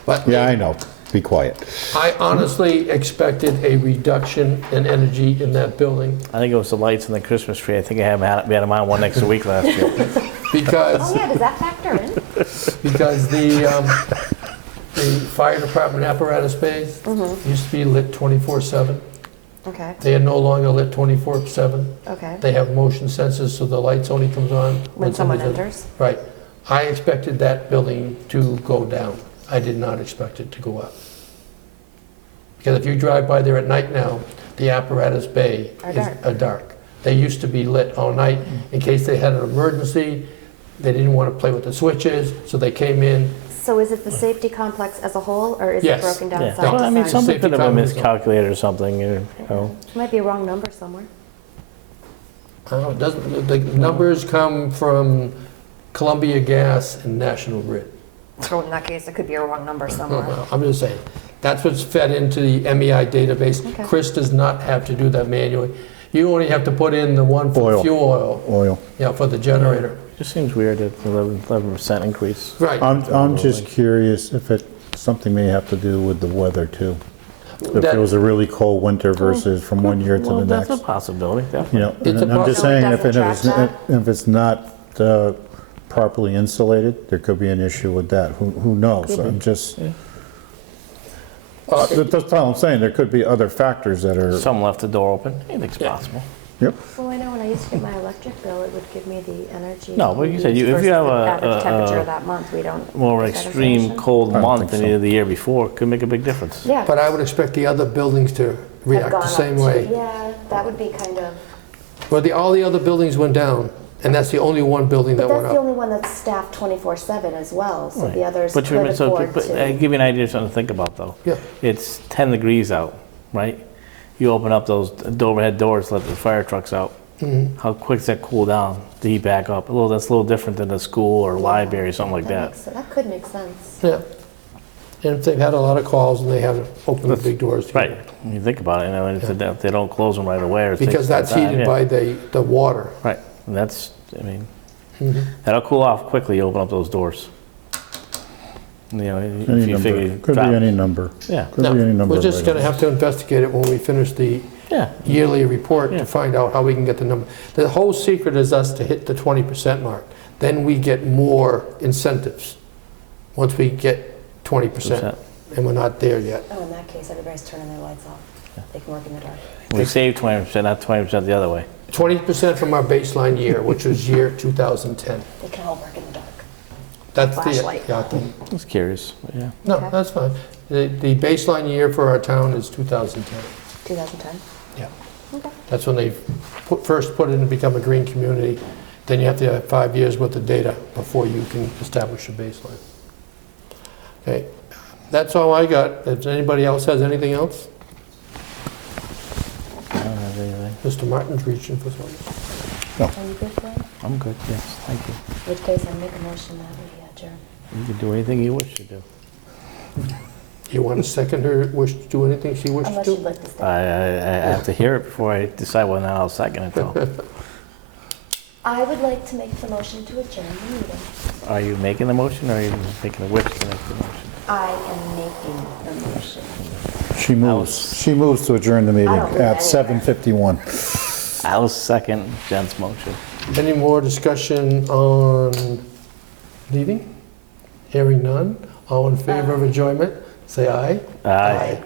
But Yeah, I know. Be quiet. I honestly expected a reduction in energy in that building I think it was the lights and the Christmas tree. I think we had them on one next week last year. because Oh yeah, does that factor in? because the fire department apparatus bays used to be lit 24/7. Okay, They are no longer lit 24/7. okay. They have motion sensors, so the lights only comes on When someone somebody's in. enters? Right. I expected that building to go down. I did not expect it to go up. Because if you drive by there at night now, the apparatus bay Are is dark. dark. They used to be lit all night in case they had an emergency. They didn't want to play with the switches, so they came in. So is it the safety complex as a whole, or is it Yes. broken down Yeah. side Well, I mean, to side? something Safety could have been comments. miscalculated or something, you know. Might be a wrong number somewhere. It doesn't, the numbers come from Columbia Gas and National Grid. So in that case, it could be a wrong number somewhere. Well, I'm just saying, that's what's fed into the MEI database. Okay. Chris does not have to do that manually. You only have to put in the one for Oil. fuel oil, Oil. yeah, for the generator. Just seems weird at 11% increase. Right. I'm just curious if something may have to do with the weather too. If That- it was a really cold winter versus from one year to Well, the that's next. a possibility, You definitely. know, It's and a I'm just So it saying, doesn't if it's not properly insulated, there could be an issue with that. Who knows? Could be. I'm just, Yeah. that's all I'm saying. There could be other factors that are, Some left the door open. Anything's Yeah. possible. yep. Well, I know when I used to get my electric bill, it would give me the energy. No, but you said used if you versus have the a- average temperature a- that month, we don't. More get that extreme information. cold I don't month think than so. either the year before could make a big difference. Yeah. But I would expect the other buildings to have react gone the up same too. way. Yeah, that would be kind of, Well, all the other buildings went down, and that's the only one building but that that's went the up. only one that's staffed 24/7 as well, so Right. the others But could afford I to. give you an idea of something to think about though. Yeah. It's 10 degrees out, right? You open up those overhead doors, let the fire trucks out. Mm-hmm. How quick does that cool down to heat back up? That's a little different than a school or library or something like that. That could make sense. Yeah. And if they've had a lot of calls and they haven't opened the big doors. to Right, it. when you think about it, if they don't close them right away or it takes Because that's some time, heated yeah. by the water. Right, and that's, that'll cool off quickly, you open up those doors. You know, if Any you figure. number, could be any number. Yeah, Could be any No, number we're of just gonna items. have to investigate it when we finish the yeah, yearly report Yeah. to find out how we can get the number. The whole secret is us to hit the 20% mark. Then we get more incentives, once we get 20%, and we're not there yet. Oh, in that case, everybody's turning their lights off. They can work in the dark. we save 20%, not 20% the other way. 20% from our baseline year, which was year 2010. They can all work in the dark. That's the, Flashlight. yeah, I think- I was curious, but yeah. no, Okay. that's fine. The baseline year for our town is 2010. 2010? Yeah. Okay. That's when they first put it in to become a green community. Then you have to have 5 years worth of data before you can establish a baseline. Okay, that's all I got. If anybody else has anything else? I don't have anything. Mr. Martin's reaching for something. Are you good, Glenn? I'm good, yes, thank you. In which case, I make a motion that we adjourn. You can do anything you wish to do. You want to second her wish to do anything she wishes Unless to? you'd like to stay. I have to hear it before I decide whether or not I'll second it, though. I would like to make the motion to adjourn the meeting. Are you making the motion, or are you making a wish to make the motion? I am making the motion. She moves to adjourn the meeting I don't move at anywhere. 7:51. I'll second Jen's motion. Any more discussion on leaving? Hearing none. All in favor of adjournment, say aye. Aye.